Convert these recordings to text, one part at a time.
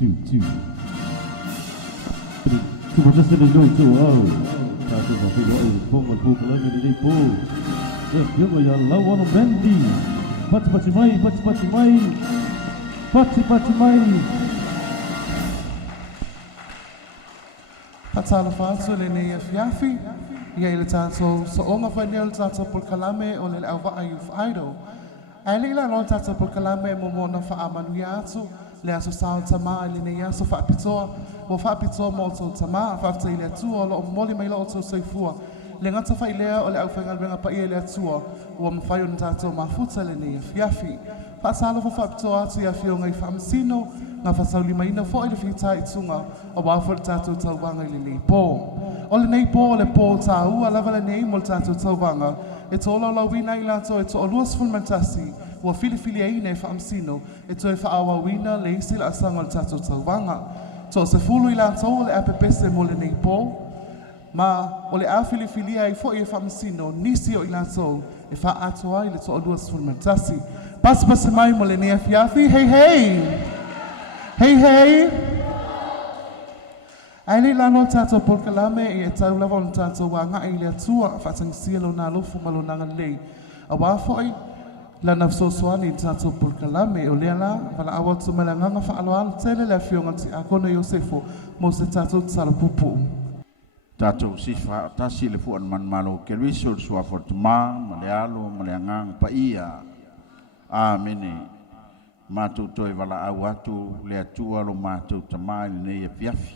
2. Contestant is going to Tato Fafigo ay Pongal po kalami ni po. Yes, yung ay lawan ng Bendy. Pati-pati-may. Patala falso le ne yafi. Ya ile tato so onga fanel tato por kalame o le alva ayuf idol. Ai la no tato por kalame mo mo na fa amanu yatu. Le aso sao tama le ne yaso fa pitoa mo to tama fa te ile tu o lo moli mai lo to seifua. Le ngata fa ile o le au fangal benga pa ile tu o mo fa yon tato ma futa le ne yafi. Fa salo fa pitoa tu yafi o ngai famsino. Nga fasauli mai na fo ile fita itunga o wa fo tato tawanga ile nei po. O le nei po le po ta u ala vala nei mo tato tawanga. E to lo wina ila to e to luas fulmentasi. Wa fili ai nei famsino e to e fa awa wina le sil asanga tato tawanga. To se fulu ila to le apepese mo le nei po. Ma o le a fili ai fo e famsino nisi o ila to e fa atoa ile to luas fulmentasi. Pas mai mo le nei fiafi Hey! Ai la no tato por kalame e tau lava on tato wa nga ile atua fatang sielo na lofu malonanga lei. A wa foi la nafso swani tato por kalame o lela vala awatu malanga fa alwan tele la fionga ti akona Yosefo mo se tato tsalo pupu. Tato sifa tasi le fu an man malo ke riso sua fortuma malealo maleanga pa ia. Amen. Mātou toi wala au atu le atua lo mātou tamai nei e piafi.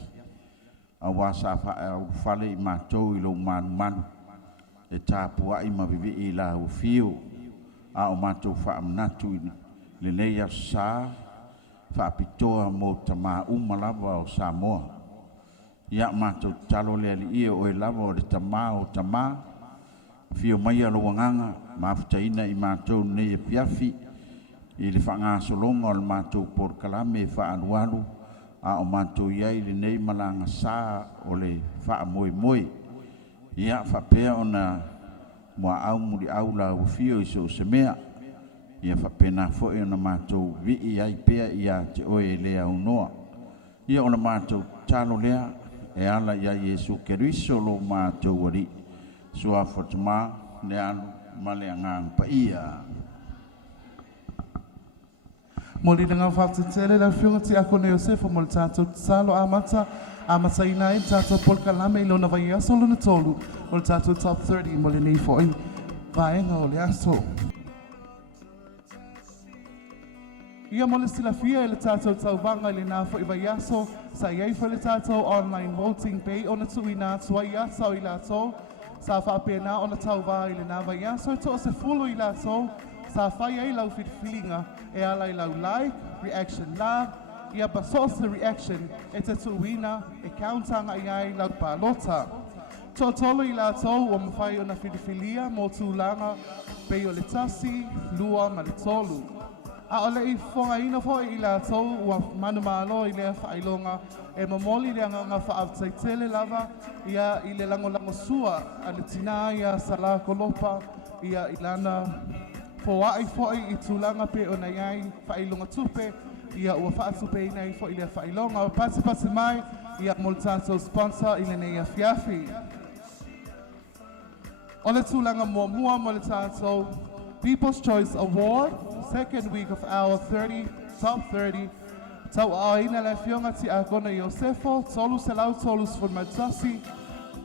A wasa au fale i mātou i lo manu. E tāpua i mavivi i la u fio. A o mātou wha amnatu le nei a sā. Wha apitoa mo tama umalawa o Samoa. Ia mātou talo le ali ia o e lawa o le tama o tama. Fio mai alo wanganga. Mafutaina i mātou nei e piafi. I le whanga solonga o le mātou por kalame wha anualu a o mātou iai le nei malanga sā o le wha moe. Ia whapea o na mua au muri au la ufio i so se mea. Ia whapena foe o na mātou vi iai pea ia te oe lea unoa. Ia o na mātou talo lea e ala ia Yesu Keriso lo mātou wari. Sua fotama le alu male angang pa ia. Moli dengan fakta tele la fiunga ti akona Yosefo mol tato salo amata ina tato por kalame ilo na vai aso lo na tolu mol tato top 30 moli nei foi vai ngole aso. Ia moli sila fia ile tato tawanga ile na foi vai aso sa ia foi le tato online voting pay ona tuina tuia sa ila to sa fa pena ona tawa ile na vai aso to se fulo ila to sa fai ai lau fit feelinga e ala lau like reaction la ia pasos the reaction e te tuina e countanga ai lau palota to tolo ila to o mfai ona fit filia mo tulanga pe o le tasi lua ma le tolu a ole I fonga ina fo ila to wa manu malo ile fa ilonga e momoli le nga fa aftaitele lava ia ile lango sua alitina ia sala kolopa ia ilana Fo ai I tulanga pe o nai whailonga tupe ia ua whaatupe nei fo I le whailonga pasi mai ia moltato sponsor I le nei fiafi. O le tulanga mua mo le tato People's Choice Award, second week of our top 30. Tau aina le fionga ti agona Yosefo, tolu selau tolus for matasi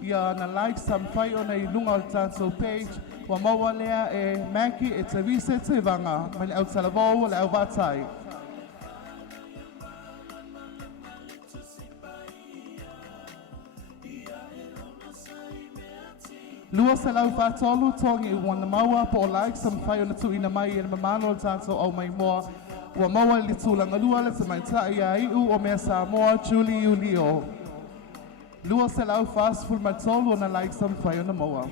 ia na like some fai o nei lunga o tato page. Wa maua lea e Maki e te vise te vanga, mai au talavou le au vatai. Lua se lau fatolu tongi I wana maua po o like some fai o na tuina mai e na mamalo tato au mai moa. Wa maua li tulanga lua le te mai tai a iu o mea Samoa Julie Ulio. Lua se lau fast full matolu o na like some fai o na moa.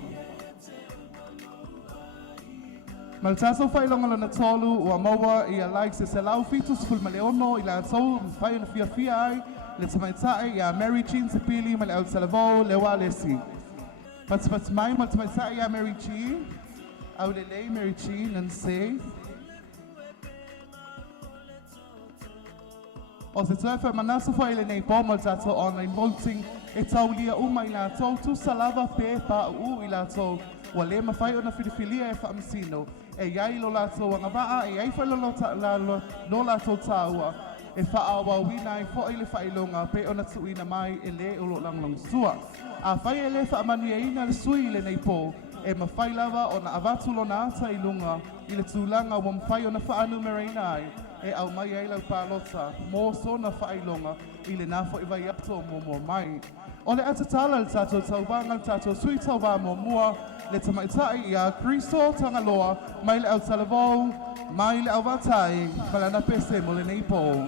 Maltaso fai longa na tolu o maua ia like se lau fitus ful maleono ila tolu fai na fia ai le tamaitae ia Mary Jean se pili male au salavo le walesi. Pats mai tamaitae ia Mary Jean au le Mary Jean and say O se tue wha manasa wha ele nei pōma tātou online voting e taulia uma i lātou tu salava pē pā u i lātou wa le mawhai o na whiriwhilia e whaamasino e iai lo lātou anga waa e iai whai lo lātou tāua e whaawa wina i fo i le whailonga pe o na tuina mai e le o lo langlong sua. A whai e le whaamani e ina le sui i le nei pō e mawhai lava o na avatu lo na ata i lunga i le tūlanga wa mawhai o na whaanumera ina ai e au mai ai lau pālota mō so na whailonga i le nafo i vai ato mō mai. O le atatala le tātou taubanga le tātou sui tauwa mō mua le tamaitai i a Kristo tangaloa mai le au talavou mai le au vatai palana pese mo le nei pō.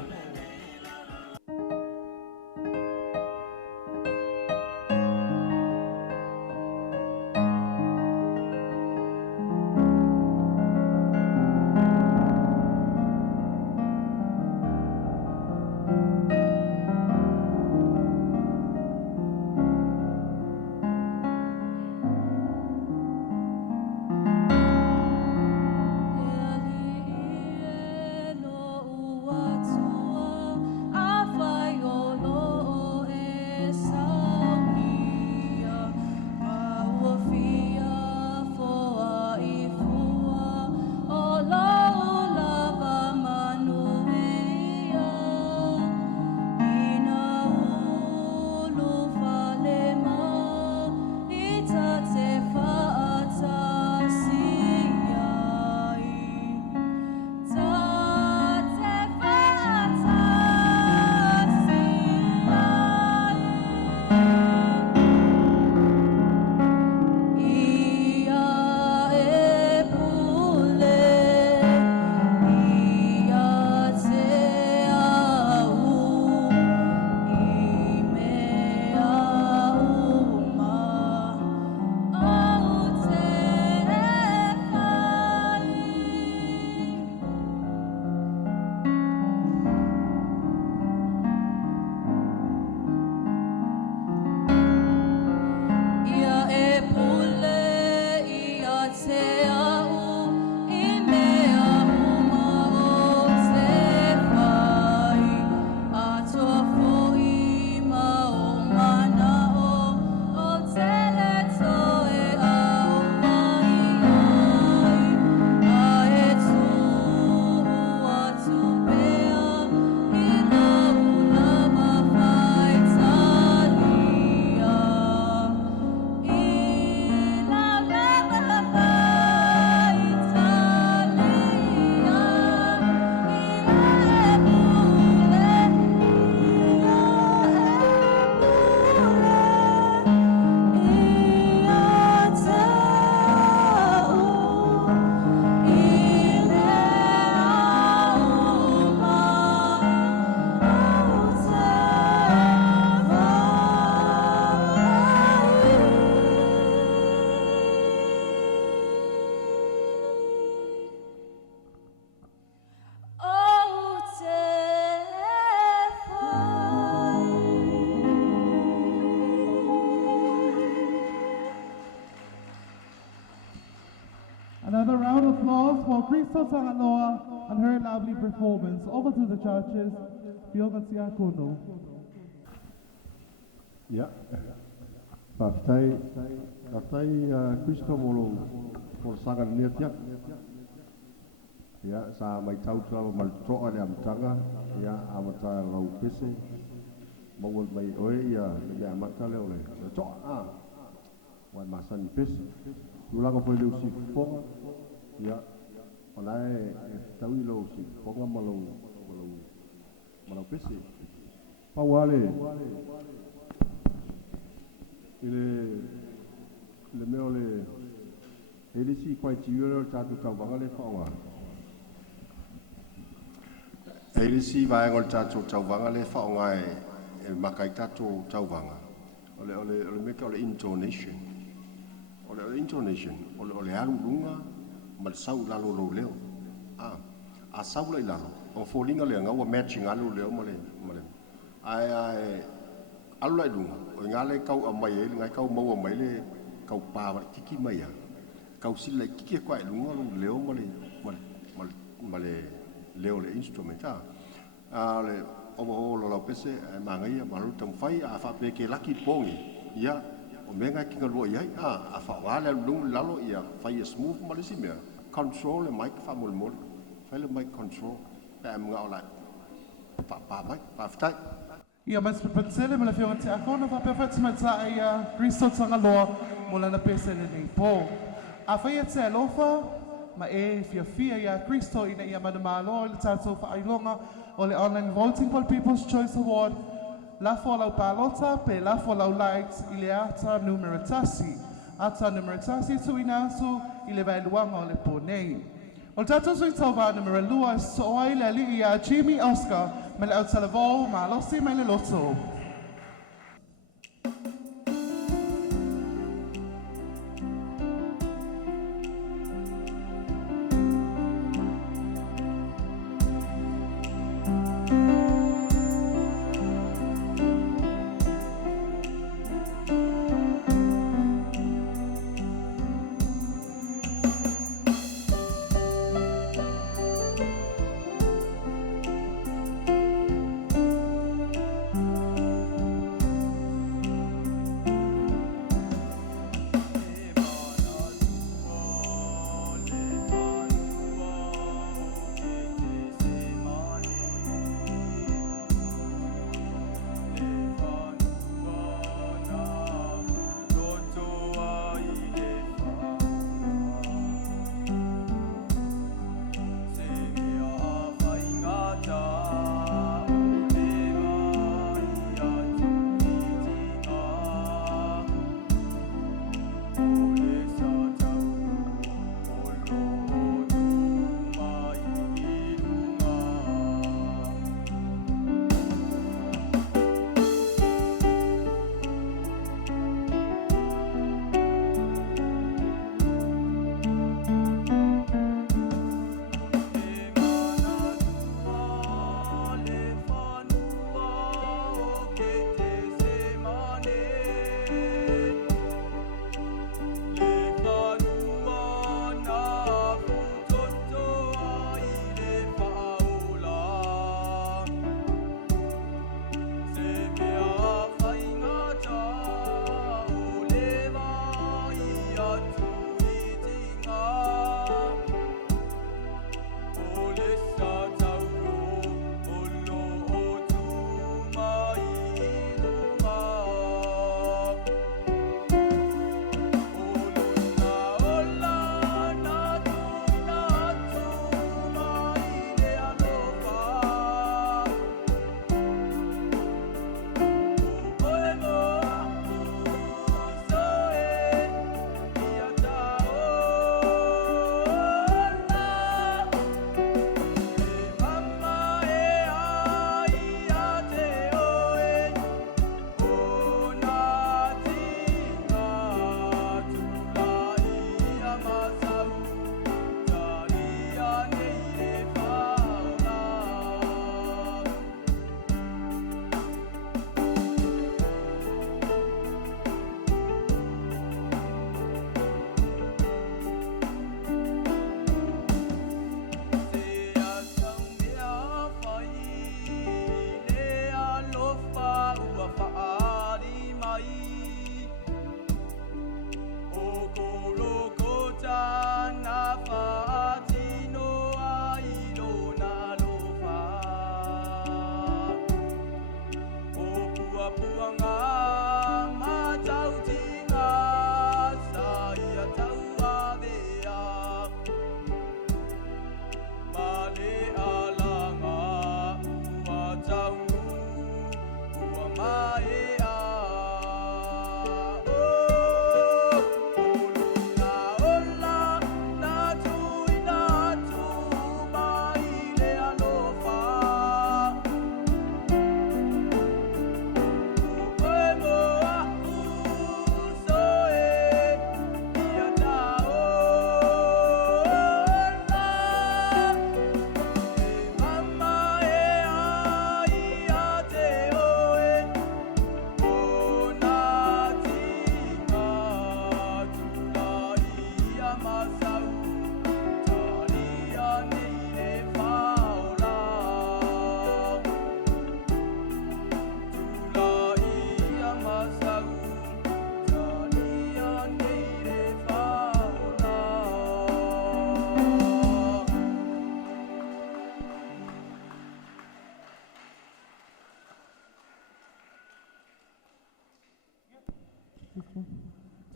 Another round of applause for Cristo Tangaloa and her lovely performance. Over to the judges. Fioga Tiakono. Ya. Pastai Cristo molo por sangan niat ya sa mai tau tau mal tro ale am tanga ya amata lau pese mawol mai oi ya amata le ole tro wan masan pes lula ko pele usi fo ya olai tau lo usi fo malo pese pawale le meole ele si kwai tiuro tatu tau bangale fawa ele si vai ngol tatu tau bangale fawa e makai tatu tau banga ole me ole intonation ole alu lunga mal sau lalo lo leo a sau lai lalo o folinga le nga wa matching alu leo mole ai alu lai lunga o ngale kau amai ele ngai kau mau amai le kau pa kiki mai kau sila kiki kwai lunga lu leo mole leo le instrument le o lo pese mangai malu tam fai a fa pe ke laki pongi ia o menga ki ngalo ia a fa wala lung lalo ia fai smooth malisi me control le mic fa mul mul fai le mic control pa mga ola pa mic pa ftai Ia mas pensele me la fiona te akona fa perfect matsa ia Cristo tanga loa mola na pesele nei po. A fai te alofa ma e fia ia Cristo ina ia manamalo le tato fa ailonga o le online voting for People's Choice Award la fo lau palota pe la fo lau likes i le ata numeratasi tu inasu i le vailuanga o le po nei. O tato sui tauva numero lua so ai le li ia Jimmy Oscar me le au talavo ma losi me le loto.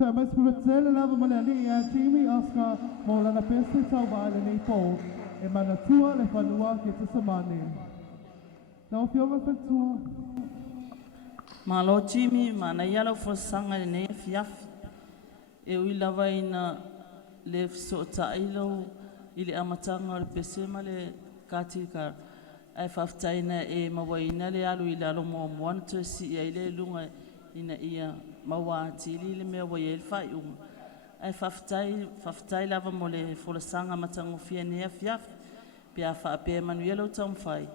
Sa mas pratele lava malani ya Jimmy Oscar mola na peste tau baile ni po e manatua le fanua ke te samane. Nau fioma fatua. Malo Jimmy mana yalo forsanga ne fiafi. E ui lava ina le so tailo ili amatanga le pese male katika ai faftaina e mawaina le alu ila lo mo monto si ile lunga ina ia mawati le me wa yel fai ai faftai lava mole forsanga matango fia ne fiaf pia fa pe manuelo tamfai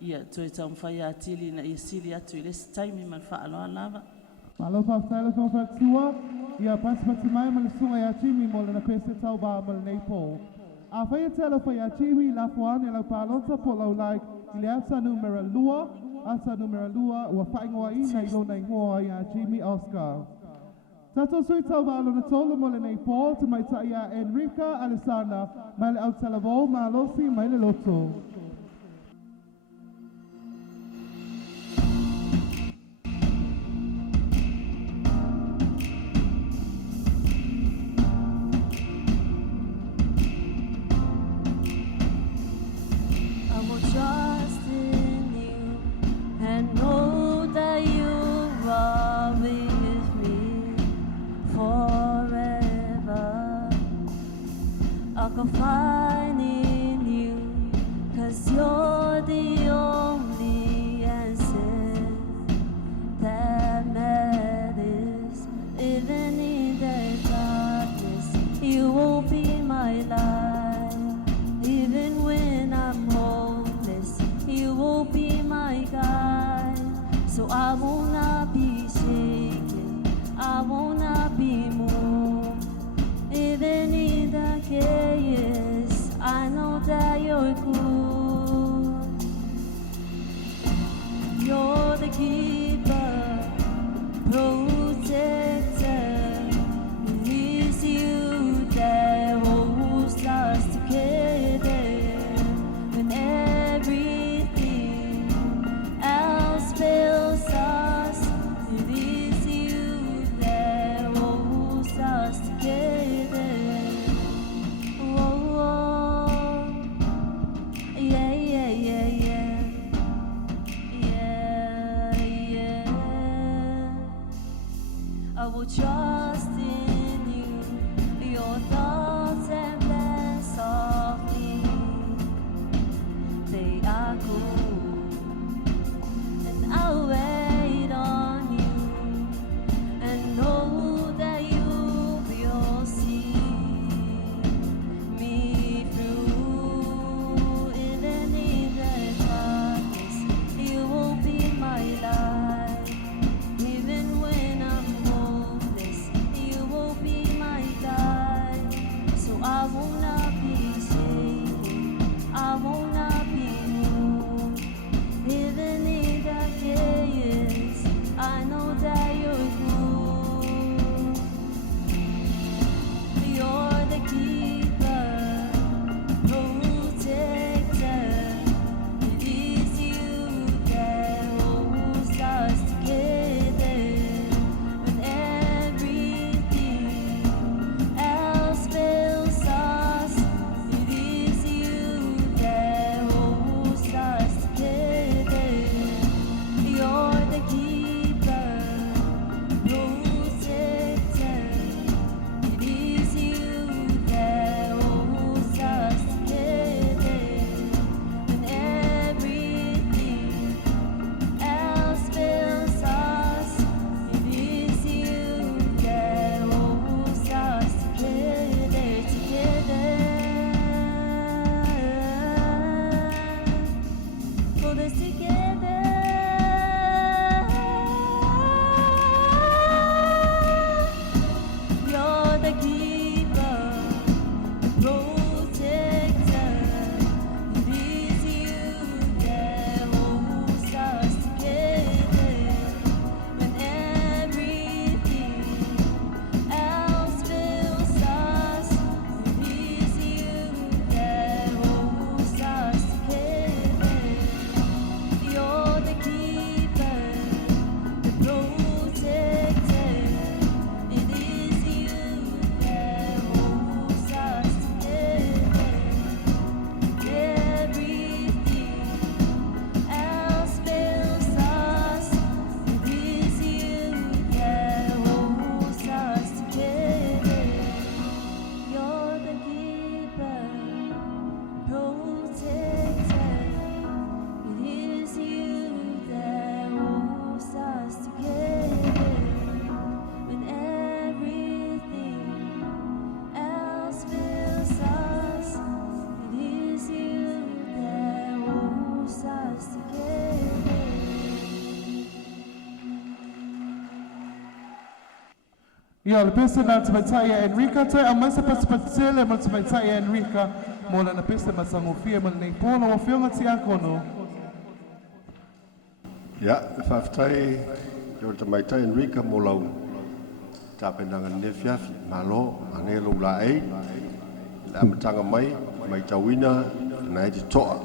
ia to tamfai atili na isili atu ile time man fa alo lava Malo faftai so fatua ia pas patimai mal sunga ya Jimmy mola na pese tau ba mal nei po. A fai tela fai ya Jimmy la fuane la palonta po lau like ile asa numero lua ua whaingoa ina i lona ingoa ia Jimmy Oscar. Tato sui tau walo na tolo mole nei Paul te mai ta ia Enrica Alessandra mai le au talavo ma losi mai le loto. Find in you, 'cause you're the only answer that matters. Even in the darkness, you will be my light. Even when I'm hopeless, you will be my guide. So I will not be shaken, I will not be moved. Even in the chaos, I know that you're good. You're the keeper, protector. It is you that holds us together. When everything else fails us, it is you that holds us together. I will trust in you, your thoughts and plans of me, they are good, and I'll wait on you, and know that you will see me through. Even in the darkness, you will be my light. Even when I'm hopeless, you will be my guide. So I will not be shaken, I will not be moved. Even in the chaos, I know that you're good. You're the keeper, protector. It is you that holds us together. When everything else fails us, it is you that holds us together. You're the keeper, protector. It is you that holds us together. When everything else fails us, it is you that holds us together. Hold us together. You're the keeper, protector. It is you that holds us together. When everything else fails us, it is you that holds us together. Ia le pese na tamatai e Enrica te a masa pasapatele ma tamatai e Enrica mo na pese masangofia ma nei pona wa fionga ti akono. Ya, whaftai, yo te mai tai Enrica mo lau. Tāpenanga ne fiafi, malo, ane lo la ei. Le amatanga mai tawina, na e te toa.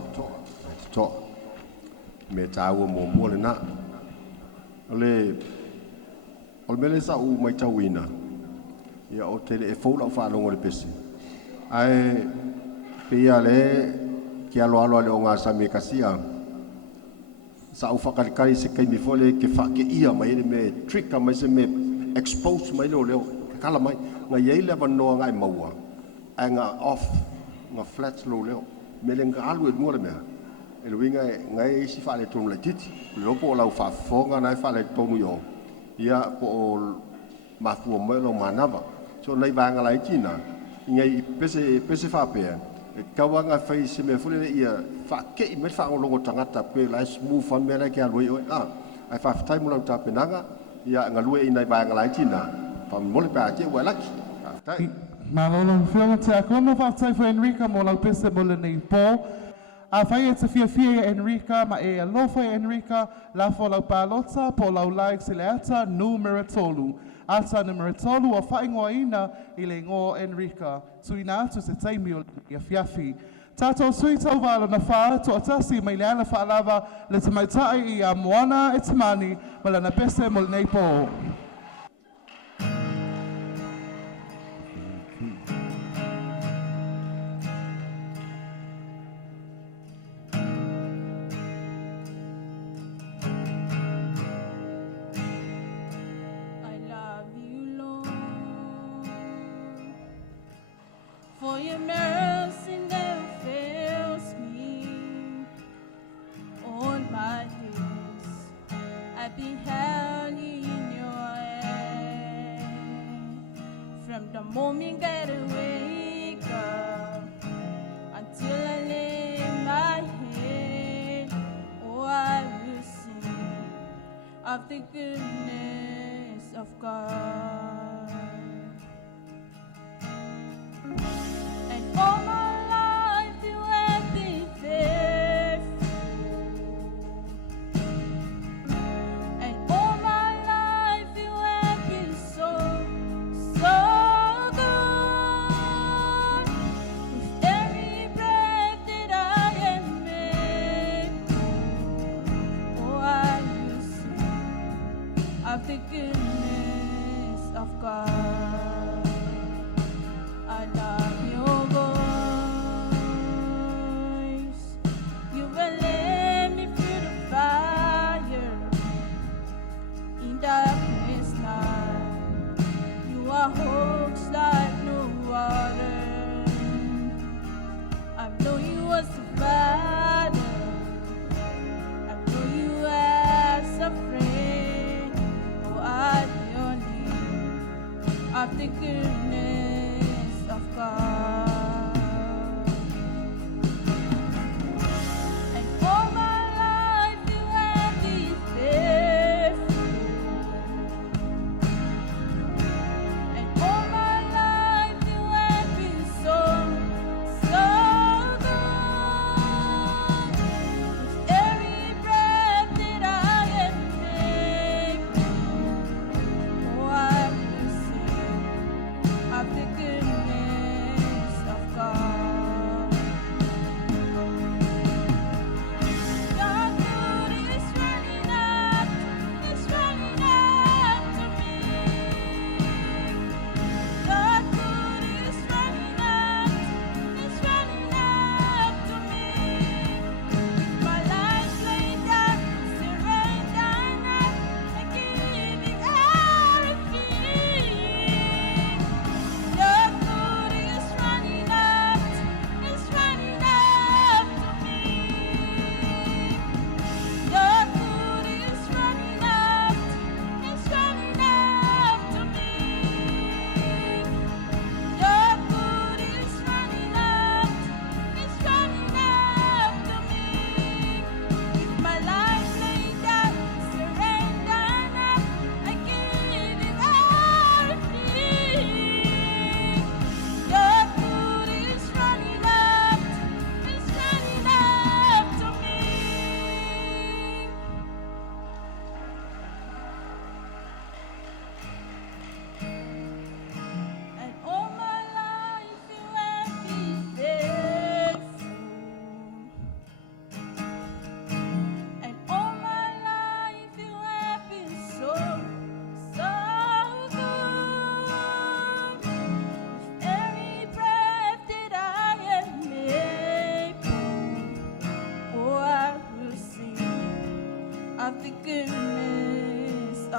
Me tāua mo mua le na. O le mele sa u mai tawina. Ia o te e fōla o whanongo le pese. Ai, pia le, ki alo le o ngā sami e kasia. Sa u whakalikari se kai mi fole ke whake ia mai ele me tricka mai se me expose mai leo kala mai nga yei le vanoa ngai maua ai nga off nga flats lo leo me le nga alu e mua le mea e luinga ngai si whale tonu le titi lopo o lau whafonga nai whale tonu yo ia po o mafua mai lo manava so nei vanga lai tina ngai pese whapea kawa nga fai se me fule ia whake i me whaolongo tangata pe lai smooth fan mea ke aloi oi ai whaftai mula uta penanga ia nga lue i nei vanga lai tina pa mole pe ate ua laki whaftai Malolo whionga te akono whaftai fu Enrica mo lau pese mo le nei pō. A whai e te fia Enrica ma e alofa e Enrica la fo lau pālota po lau like se le ata numero tolu. Ata numero tolu a whaingoa ina i le ngō Enrica. Tuina atu se teimi o ia fiafi. Tātou sui tau wālo na whā, to atasi mai le ana whaalava le te maitai i a moana e te mani ma le na pese mo le nei pō. I love you, Lord, for your mercy never fails me. All my days I've been held in your hand. From the moment that I wake up until I lay my head, oh, I will sing of the goodness of God. And all my life you have been faithful. And all my life you have been so good. With every breath that I am able, oh, I will sing of the goodness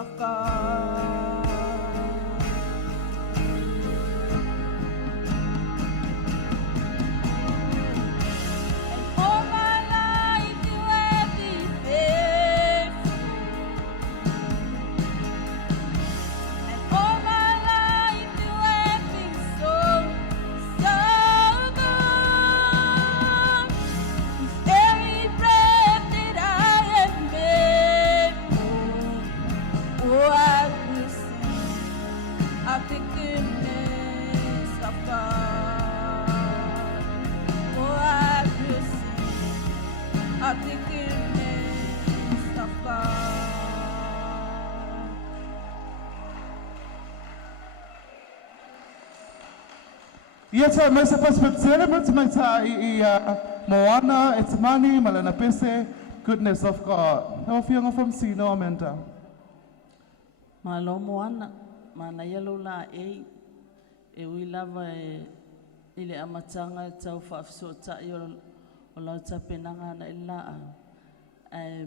of God. And all my life you have been faithful. And all my life you have been so, so good. With every breath that I have made, oh, I will sing of the goodness of God. Oh, I will sing of the goodness of God. Yeta mai se pas petzele met mai ta I Moana etamani malana pese goodness of God. How fianga from Sino Amenta. Malo moana, mana yellow la e ui lava I le amatanga e tau whaafsota I o lau tapenanga na ila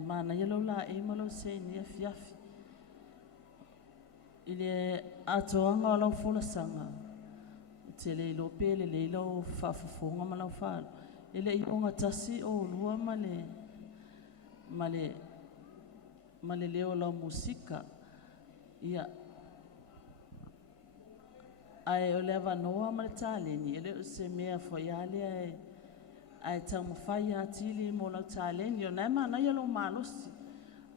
mana yellow la e malo se ni fiafi. I le atoanga o lau fulasanga. Te le ilo pele le ilo whaafufonga ma lau whaalo. I le I onga tasi o lua male leo lau musika. Ia ai o le avanoa ma le taleni ele o se mea foi ale ai tamu fai atili mo lau taleni o nai mana ia lo malosi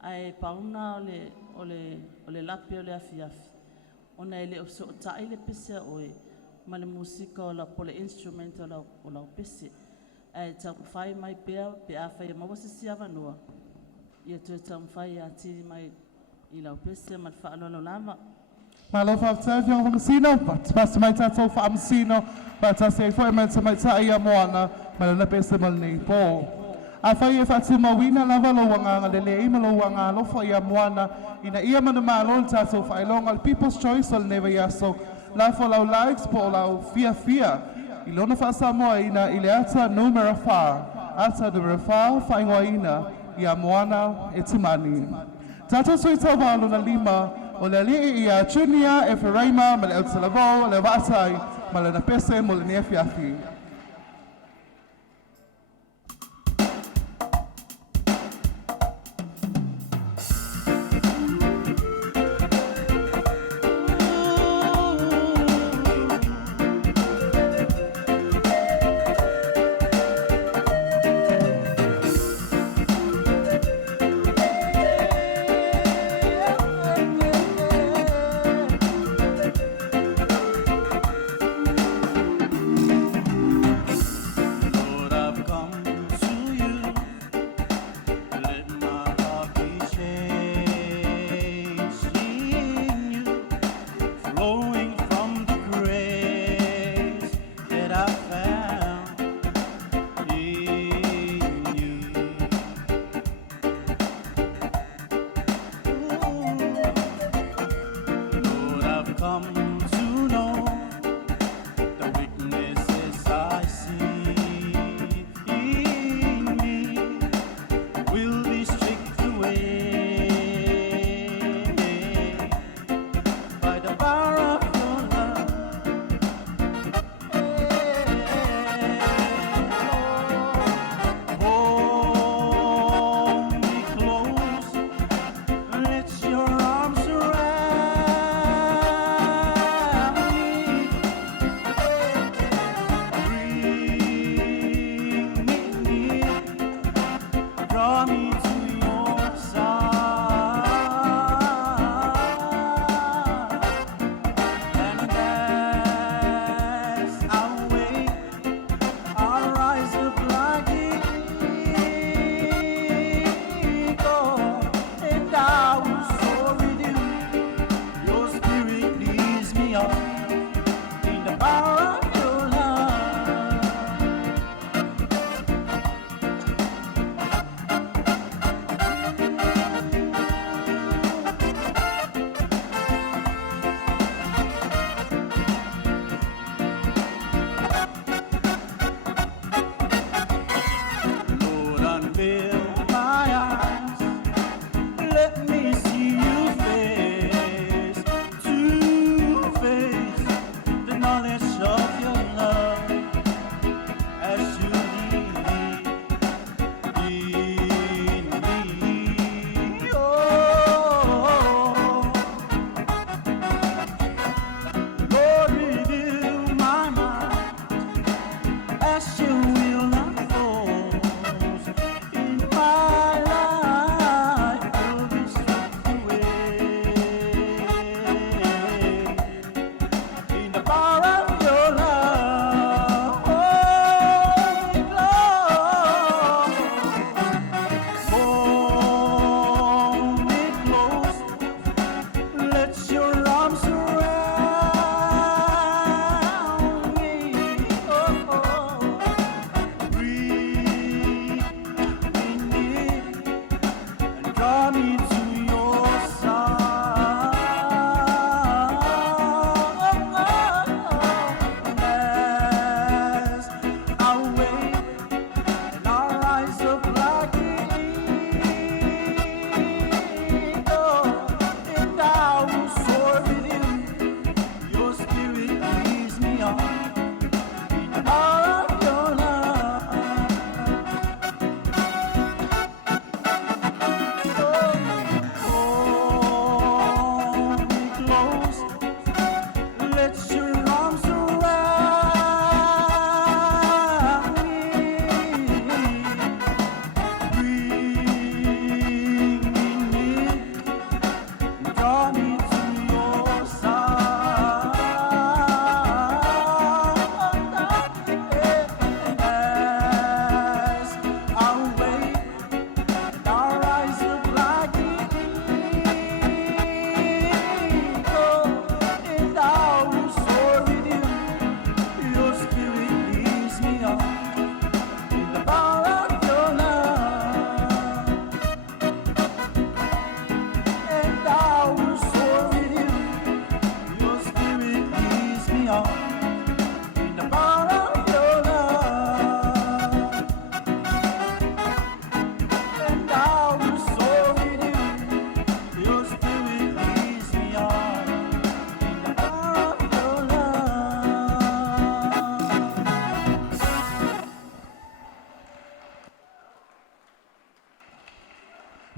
ai pauna o le lape o le afiafi ona ele o so tai le pese oe ma le musika o la pole instrument o la pese ai tamu fai mai pea pe a fai ma wasi si avanoa ia tu tamu fai atili mai I lau pese ma whaalolo lava. Ma lo fa tsa fianga from Sino, but pas mai ta so fa am Sino, but ta se foi mai ta mai ta ia Moana, malana pese mal nei po. A fai e fa tuma wina lava lo wanga le le ima lo wanga lo fa ia Moana, ina ia mana ma lo ta so fa long al people's choice al never ya so. La fo lau likes po lau fia. Ilona fa Samoa ina ile ata numero fa. Ata numero fa ingoa ina ia Moana etimani. Tata sui tau walo na lima o le alii I a Chunia e Feraima ma le El Salavo le Vaasai ma le na pese mo le nefiafi.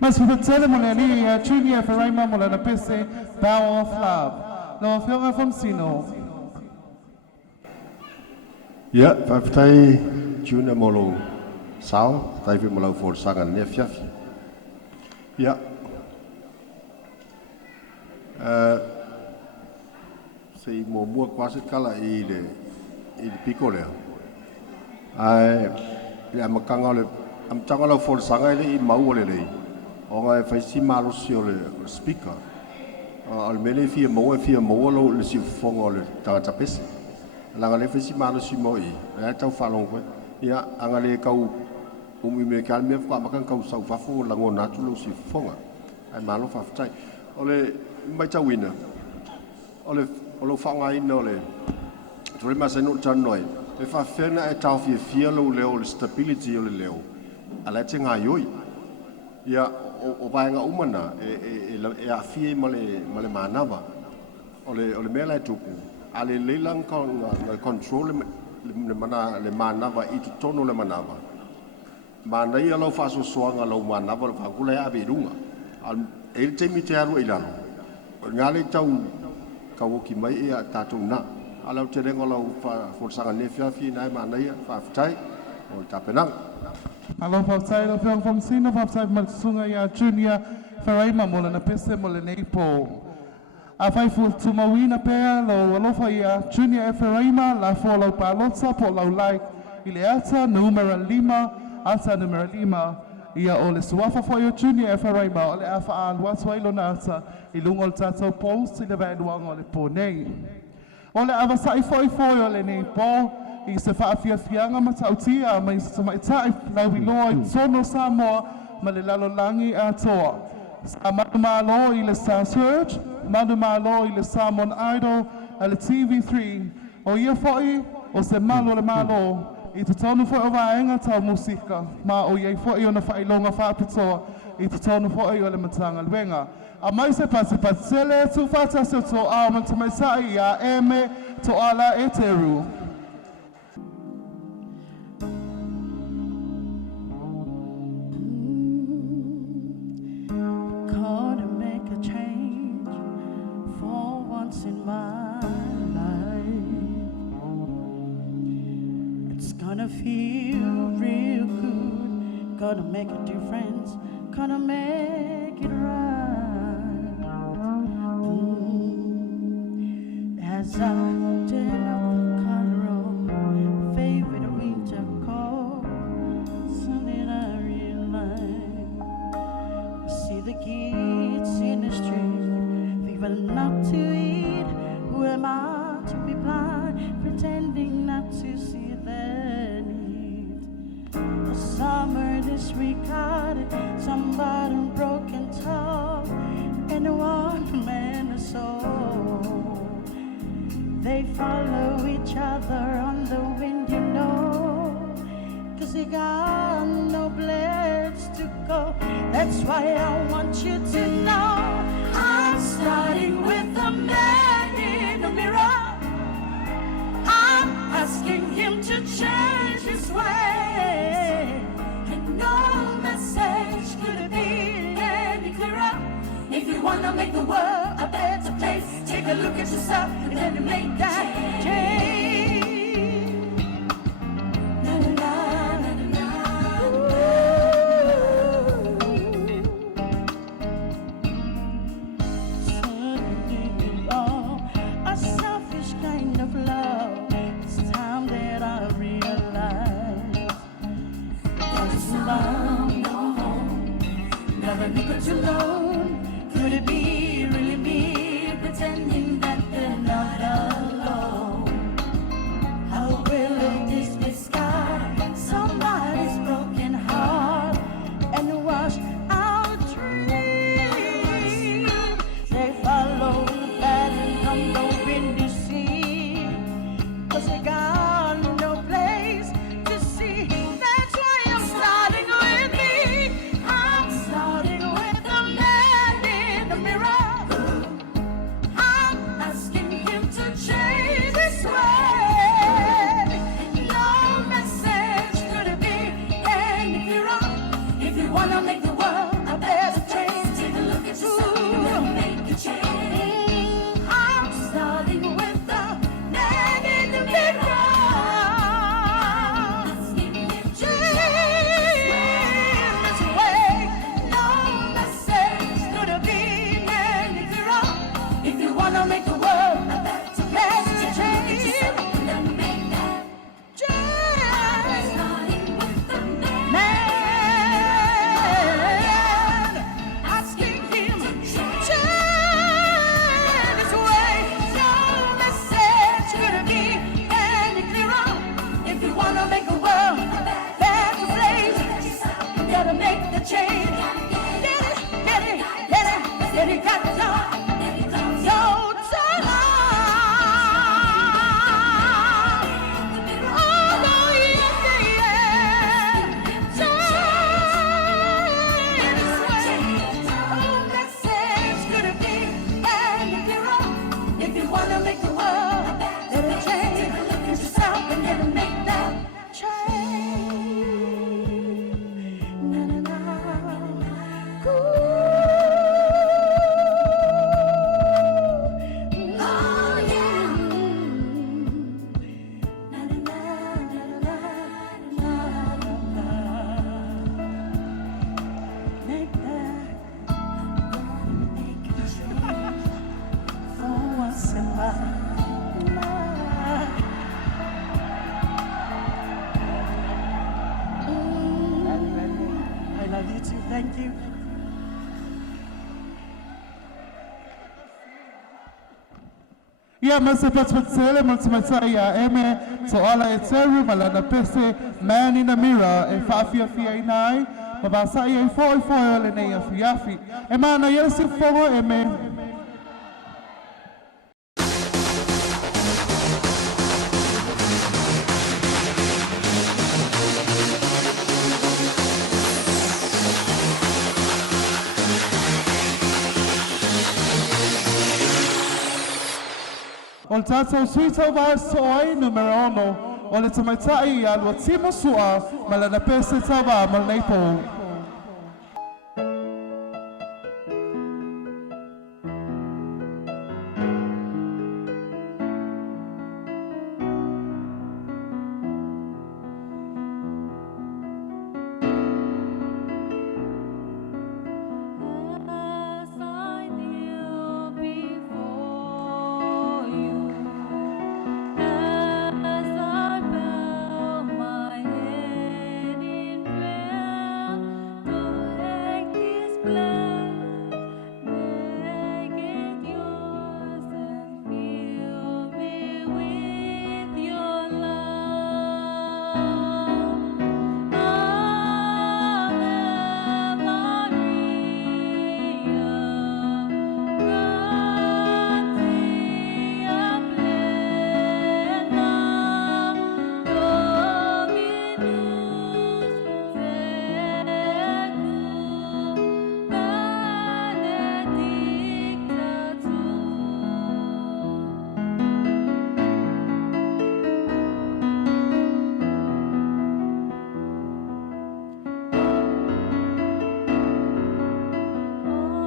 Mas hupatele mole ni Junior Feraima mole na pese Bow of Love. Lo Fiona Fonsino. Ya, fafitai Junior molo sao, tai fi molo for sangan ne fiafi. Ya. Sei mo mua quase kala i le pico le. Ai ya makanga le am tanga lo for sanga le I mau le le. O nga fai si malo si o le speaker. Al mele fi mo lo le si fongo le ta pese. Langa le fai si malo si mo I. Ya tau falong ko. Ya anga le kau umi me kalme fa makan kau sau fa fo lango na tu lo si fonga. Ai malo fa fai. Ole mai tau wina. Ole fa nga ino le. Tore ma se no tan noi. E fa fena e tau fia lo leo le stability o le leo. Ala te nga yoi. Ya o vaenga umana e a fie male manava. Ole mela e tupu. Ale leilang ka control le manava I tu tono le manava. Mana ia lo fa so soanga lo manava lo fa kula ya berunga. Al e te mi te aru ilalo. Ngale tau ka woki mai e tatu na. Ala te rengo lo fa forsanga ne fiafi nai mana ia fa ftai o tapenang. Alo Fautai lo Fiona Fonsino Fautai Matsunga ya Junior Feraima mole na pese mole na ipo. A fai fu tumawina pea lo alofa ia Junior Feraima la follow palotsa po lau like ile alta numero 5 alta numero 5 ia ole suafa fo ia Junior Feraima ole afa al watwa ilo nata ilungol tato post ile vaeduang ole po nei. Ole ava sai foi ole nei po I se whaafiafianga matautia mai se maitai lau I loa I tono Samoa ma le lalolangi a toa. Sa manu malo I le Star Search, manu malo I le Samoan Idol, a le TV3. O ia foi o se malo le malo I te tonu foi o vaenga tau musika. Ma o iei foi o na whailonga whaapitoa I te tonu foi o le matanga luenga. A mai se pasele tu whata se to a man te mai sai a eme to ala e te ru. In my life, it's gonna feel real good, gonna make a difference, gonna make it right. As I turn up the color on favorite winter coat, something I realize, I see the kids in the street, people not to eat. Who am I to be blind, pretending not to see their need? The summer disregarded, somebody broken top, and one man or so. They follow each other on the wind, you know, 'cause they got no place to go. That's why I want you to know I'm starting with a man in the mirror. I'm asking him to change his way, and no message could be any clearer. If you wanna make the world a better place, take a look at yourself and then you make that change. Na, na, na, na, na, na. A selfish kind of love. It's time that I realize there's love, no home, never be good to alone. Could it be really me pretending that they're not alone? How will this discard somebody's broken heart and wash out dreams? They follow the pattern from the windy sea, 'cause they got no place to see. That's why I'm starting with me. I'm starting with the man in the mirror. I'm you too. Thank you. Ia masa patsele multimata ia eme so ala e teru malana pese man in the mirror e fafia fia inai mabasa ia foi ole nei afiafi e mana ia se fogo eme o tatou suita va soai numero 1 o le tamaitai ia lua timo sua ma lana pese tava ma nei pou. As I kneel before you, as I bow my head in prayer, don't this blood, make it yours and fill me with your love. Ave Maria, gratia plena, Dominus tecum, benedicta tu.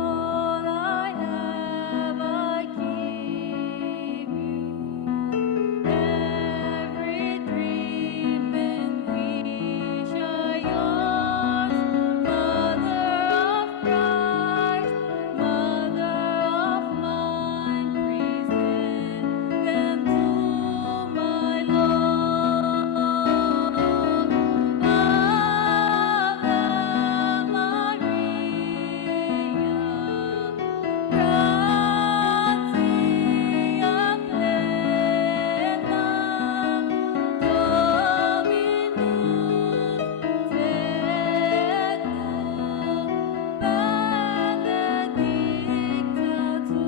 All I have I give you, every dream and wish are yours. Mother of Christ, mother of mine, present them to my Lord. Ave Maria, gratia plena, Dominus tecum, benedicta tu.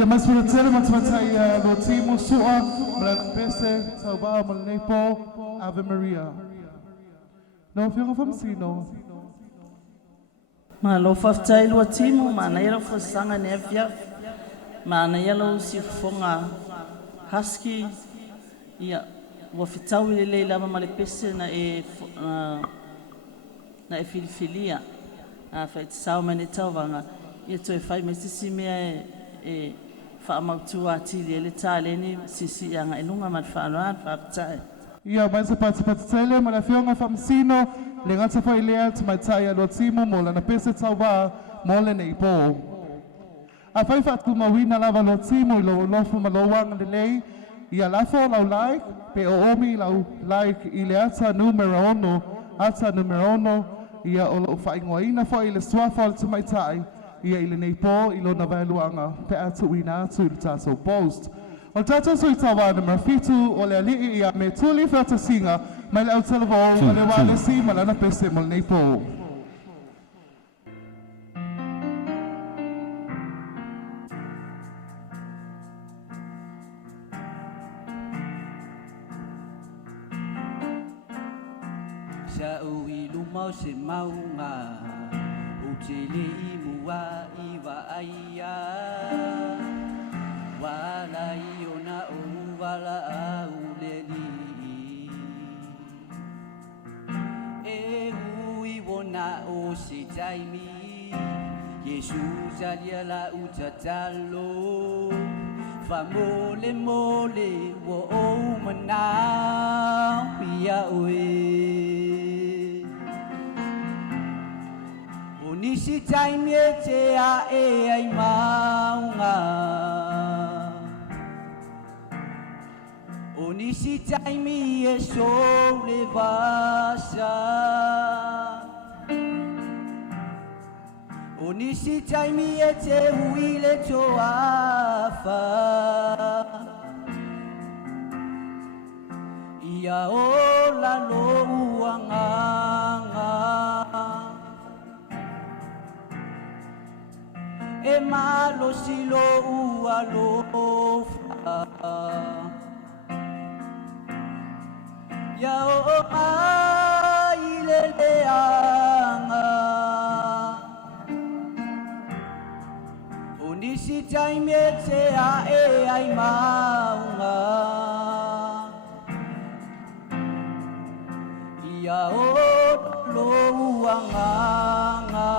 ia masura tele matamatai ia lo timo sua ma lana pese tau ba ma nei pou Ave Maria. No fianga famsino. Ma lo faftai lua timo, ma na ira fasanga ne afia, ma na yalo si fonga husky, ia wa fitau ile le lama male pese na filifilia, a fait sao mane tau vanga, ia toi fai me sisi mea e whaamautua atili le tāle ni sisi anga e nunga mat whaanoan whaaptai. Ia mai se patsele ma la fianga famsino le ngata fa ilea tamatai ia lo timo mo lana pese tau ba mo le nei pou. A fai fatu mawina lava lo timo i lo lofu ma lo wanga le lei ia lafo lau like pe o omi lau like i le ata numero 1 ia o lo whaingoina fo i le swafa o tamaitai ia i le nei po i lo na vailuanga pe atu ina atu i le tatou post. O tatou sui tawa na marfitu o le alii ia me tuli whiata singa mai le au televau ma le wale si ma lana pese mo le nei po. Sa ui lumau se maunga Utili mua iwa aia Wala iona o wala au leli si taimi Yesus alia la utatalo Fa mole mole wo o manau ya oe Onisi taimi te a e ai maunga Onisi taimi e so le vasa Onisi taimi e te huile toafa Ia o la loanganga E malo silo ua lofa Ya o ai leleanga Onisi taimi e te a e ai maunga Ia o loanganga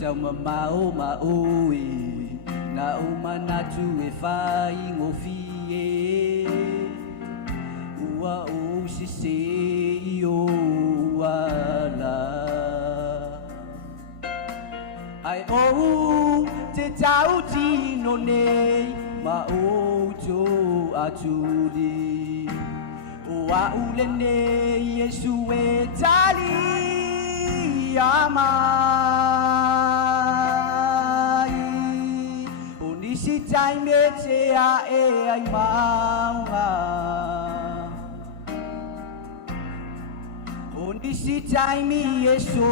Tau mamau maui Na umanatu e whai ngofie Ua o sise i o ala Ai o te tau tino nei Ma o tō aturi O a ule nei Yesu e tali amai Onisi taimi e te a e ai maunga Onisi taimi e so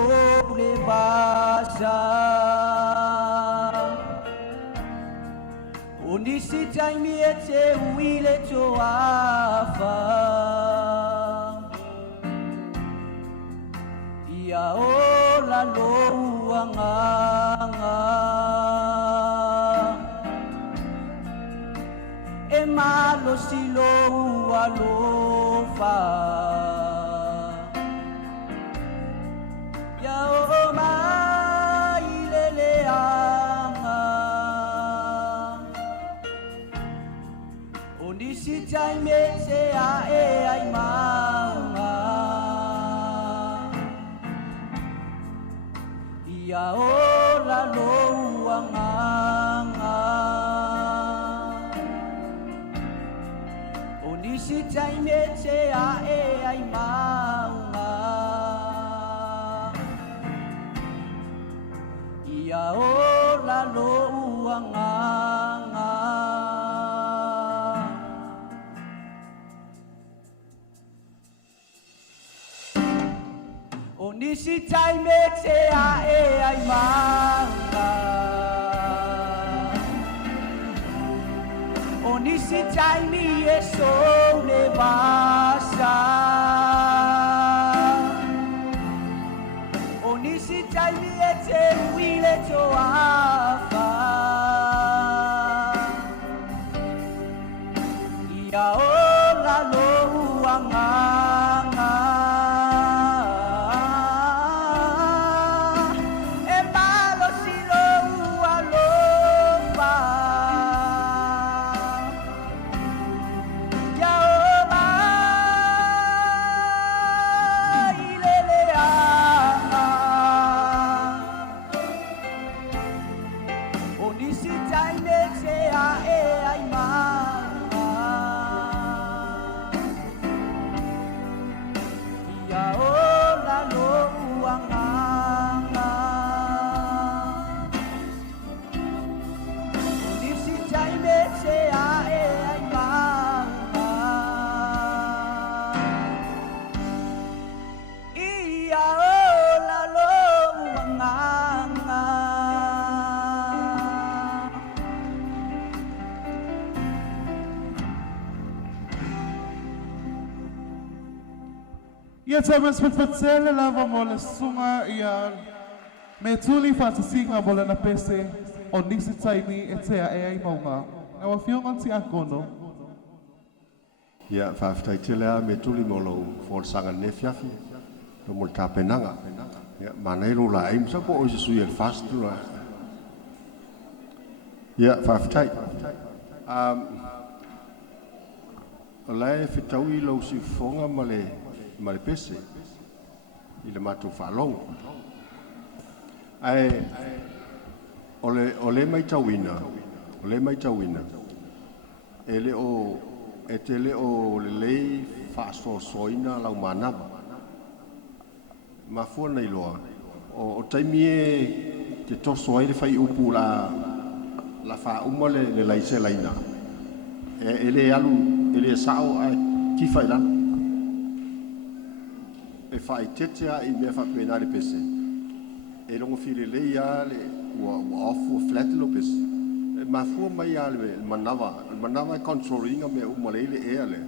le vasa Onisi taimi e te huile toafa Ia o la loanganga E malo silo ua lofa Ia o mai leleanga Onisi taimi e te a e ai maunga Ia o la loanganga Onisi taimi e te a e ai maunga Ia o la loanganga Onisi taimi e te a e ai maunga Onisi taimi e so le vasa Onisi taimi e te huile toafa Ia o la loanganga E malo silo ua lofa Ia o mai leleanga Onisi taimi e te a e ai maunga Ia o la loanganga Onisi taimi e te a e ai maunga Ia o la loanganga Ia tamas petpetsele lava mo le sunga ia me tuli fatasinga mo le na pese Onisi taimi e te a e ai maunga. Na wa fionga ti akono. Ia whaafitai te lea me tuli mo lau whōrsanga ne fiafi. Lo mo ta penanga. Ia manai lo la aim sa po o se sui el fast tu la. Ia whaafitai. O lai whitau I lau si whonga ma le pese. I le mātou whaalongo. Ai, o le mai tauina. O le mai tauina. E le o... E te le o le lei whaasosoina lau manaba. Mafua nei loa. O taimi e te toso ai le whai upu la wha uma le laise laina. E le alu, e le sao ai kifa I lana. E whai tetea I mea whapena le pese. E longo while lei a le ua ofu flatelo pese. Mafua mai a le manava e controlinga me umaleile e ale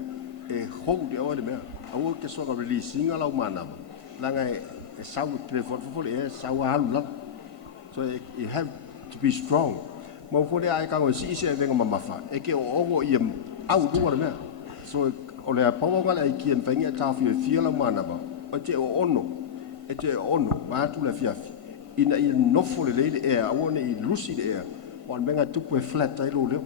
e hold e ore mea au ke soga releasinga lau manava langa e sau telefon e sau alu la so you have to be strong mo fole ai ka o si se venga mamafa e ke o ongo I au du ore mea so o le pawa ai ki en venga ta fi lau manava o te o ono ma tu la fiafi ina I no fole leile e au ne I lusi de e on venga tupu e flat ai lo leo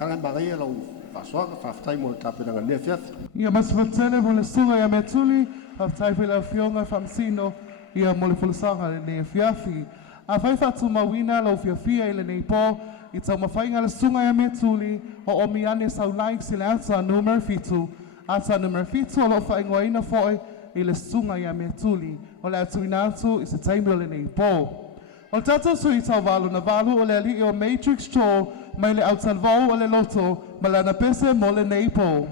hanga maria lau fasoaga faafetai mo le tapenaga nea fiafi Ia masfatele mo le sunga ia mea tuli, haftai pila fionga famsino, ia mo le fulasanga le nea fiafi. A fai fatu mawina lau fiafia I le nei po, I tau mawhainga le sunga ia mea tuli, o omiane sau like si le ata numero fitu. Ata numero fitu o lo whaingoaina foe I le sunga ia mea tuli, o le atu inatu I se taimilo le nei po. O tata sui tau valu na valu o le ali o Matrix Troll, mai le autalvau o le loto, ma lana pese mo le neipo.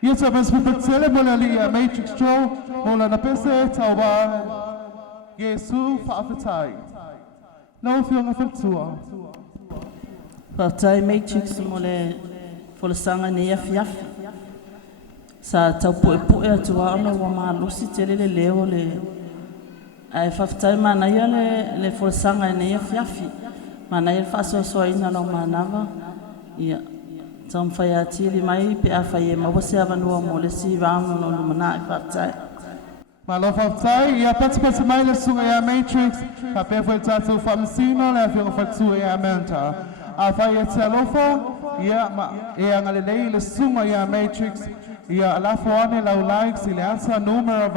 Yes, mas pupatsele mo lalia Matrix Troll mo la na pese tauba Yesu whaafatai. Nau whionga whatua. Whaatai matrix mo le whalasanga ne afiafi. Sa tau poe poe atua ana wa maalosi tele le leo le ai whaafatai mana ia le whalasanga ne afiafi. Mana ia whaasoasoa ina lau manawa. Ia tau mwhai ati li mai pe a whai e mawase awanua mo le si wāno no lumana e whaafatai. Malo whaafatai, ia pati mai le sunga ia matrix, ka pewhai tātou whamasino le a whionga whatua ia menta. A whai e te alofa, ia e angalelei le sunga ia matrix, ia alafo ane lau likes i le ata numero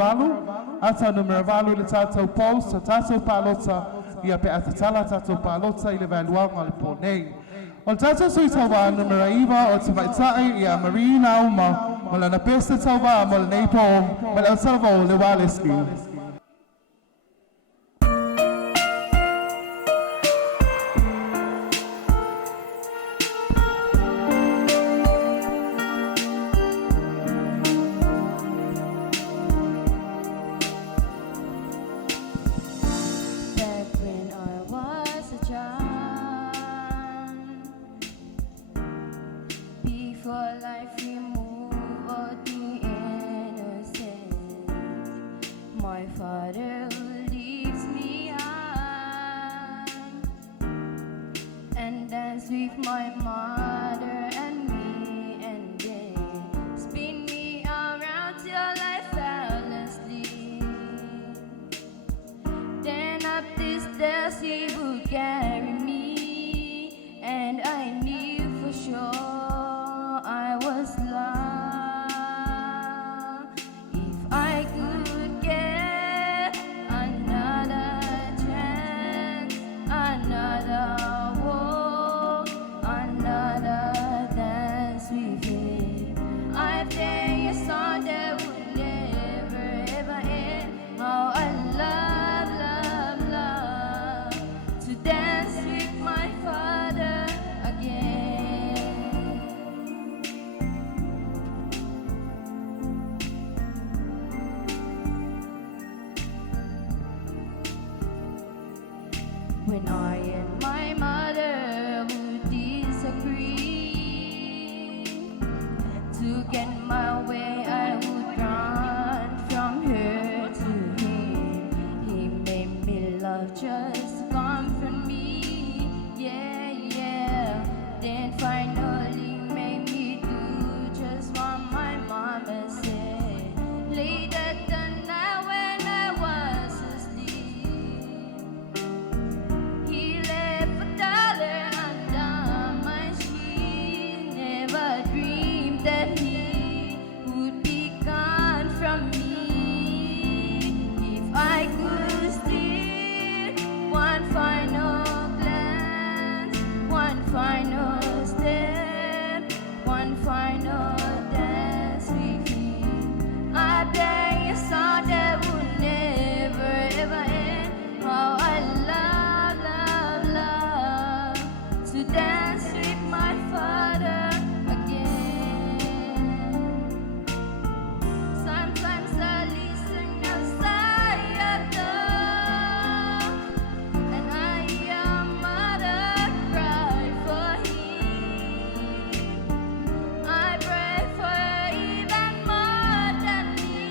valu le tātou post, a tātou pālota, ia pe atatala tātou pālota i le valuanga le pōnei. O tātou sui tawa numero iwa o te maitai ia Marina Uma, mo lana pesta tawa mo le neipo, mo le salva o le waleski. Back when I was a child, before life removed all the innocence, my father leads me on and dance with my mother and me, and then spin me around till I fell asleep. Then up the stairs he would carry me, and I knew for sure I was loved. If I could get another chance, another walk, another dance with him, I play a song that would never ever end. How I love, love, love to dance with my father again. When I and my mother would disagree, to get my way I would run from her to him. He made me love just to comfort me, yeah, yeah. Then finally made me do just what my mama said. Late at the night when I was asleep, he left a dollar under my sheet. Never dreamed that he would be gone from me. If I could steal one final glance, one final step, one final dance with him, I play a song that would never ever end. How I love, love, love to dance with my father again. Sometimes I listen outside your door, and I hear mother cry for him. I pray for even more than me.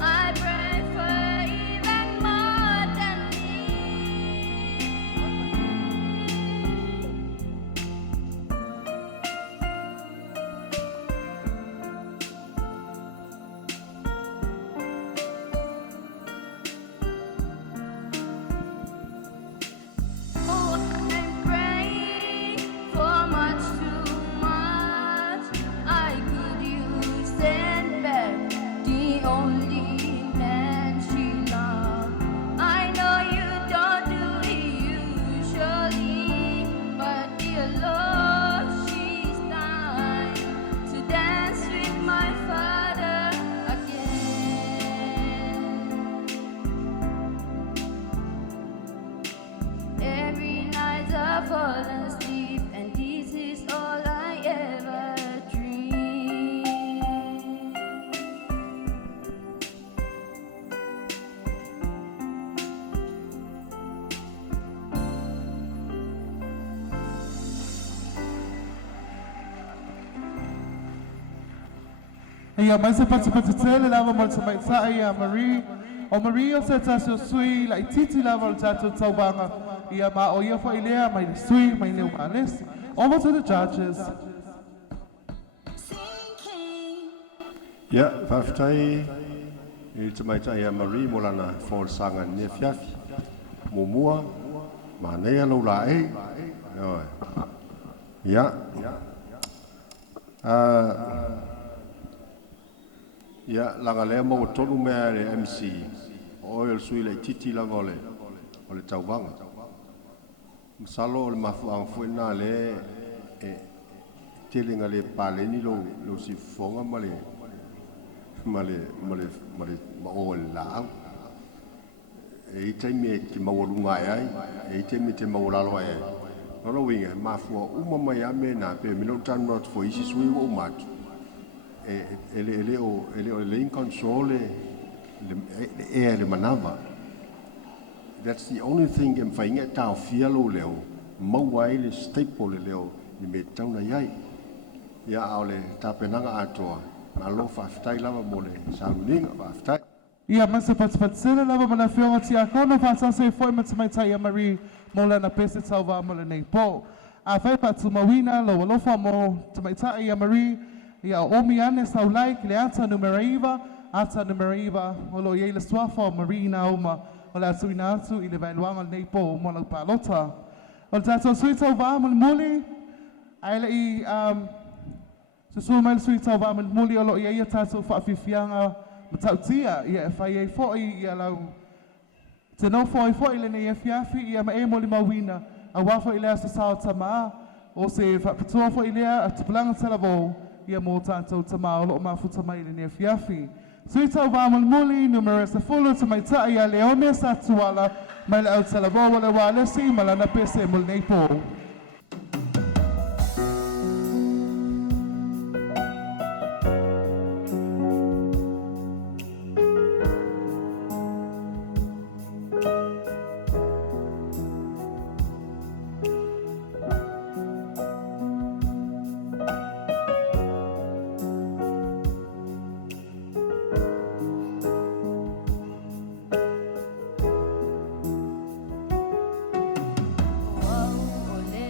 I pray for even more than me. Oh, I'm praying for much too much. I could use send back the only man she loved. I know you don't do it usually, but dear Lord, she's time to dance with my father again. Every night I fall asleep, and this is all I ever dream. Ia mai se patipatitele lava mo le tamaitaʻi ia Marie. O Marie o se tasio sui la i titi lava o le tatou tauvanga. Ia ma o ia foʻi lea mai le sui mai leu malesi. Over to the judges. Ia, whawhitai i te maitai a Marie mo lana whaolsanga ne fiafi. Mumua, ma nei alo la e. Ia. Ia, langa lea mo tonu mea le MC. O el sui le titi lava o le taubanga. Masalo o le mafuanga fuena le telinga le paleni lo si fonga ma o la e taimi te mawalunga ai e taimi te mawalalo ai no winga mafua uma mai ame na pe mino tan not for isi sui o mat ele o le inconsole le manava. That's the only thing em fainga tau fialo leo mawai le staple leo ni me tauna yai ya aole tapenanga atoa na lo whaftai lava mo le sauninga whaftai. Ia masa patipatitele lava mana whionga tia kona whaatase foi ma tamaitai a Marie mo lana pese tauwa mo le nei po. A whai patu mawina lo alofa mo tamaitai a Marie ia o omi ane saulai ki le ata numera iwa o lo iei le swafa o Marie na oma o le atu ina atu i le vailuanga le nei po mo lau palota. O le tatou sui tauwa mo le muli aile i Susul mai sui tau wa man muli o lo ia tatou whaafifianga ma tau tia ia e whai ei fōi ia lau te no fōi le nei e fiafi ia ma e moli mawina a wafo i lea sa sao tamaa o se whaapitua fōi lea a tupulanga talavo ia mō tātou tamaa o lo mafuta mai le nei e fiafi. Sui tau wa man muli numero sa fulu ta mai ta ia leone sa tuala mai le au talavo wale wale si malana pese muli nei po. Ole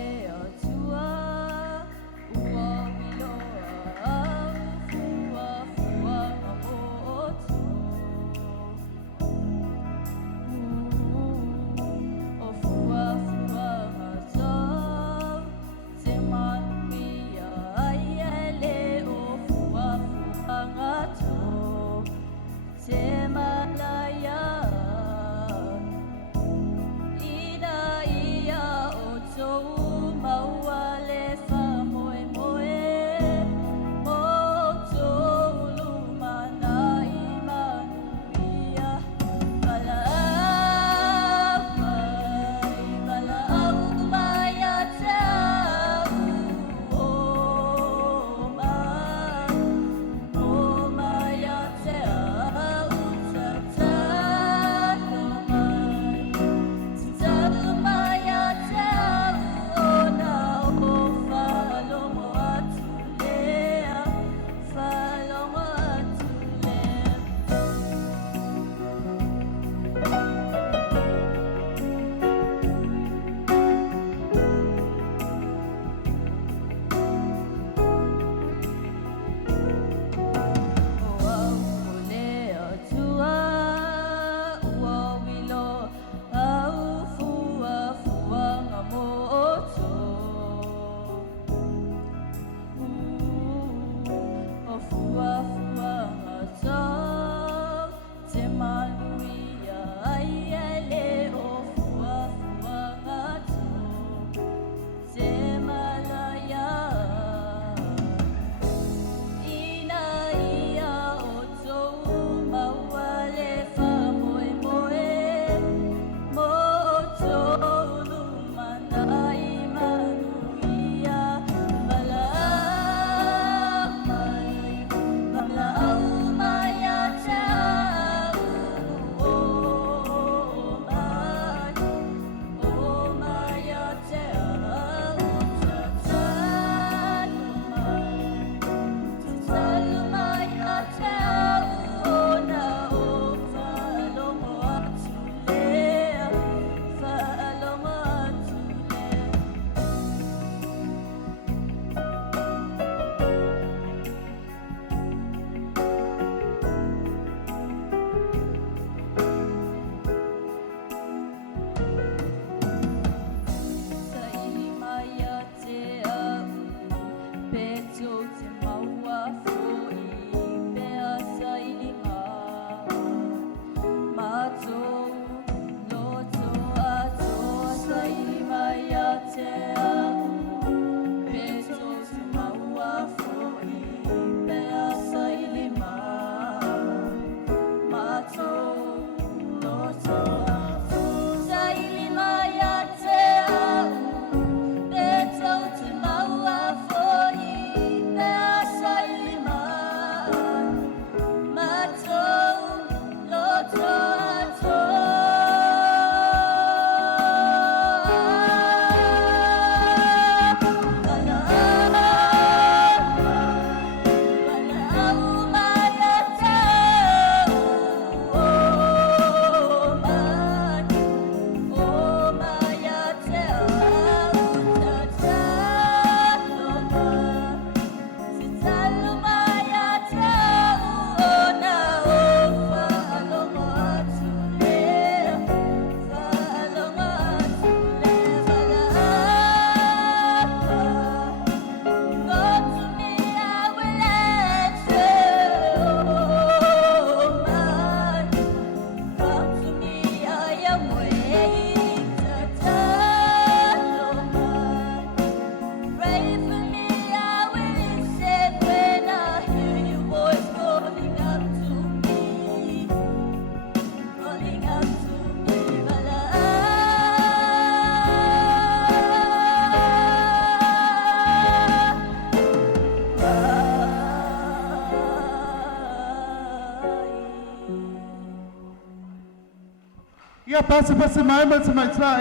Ia pasi mai mai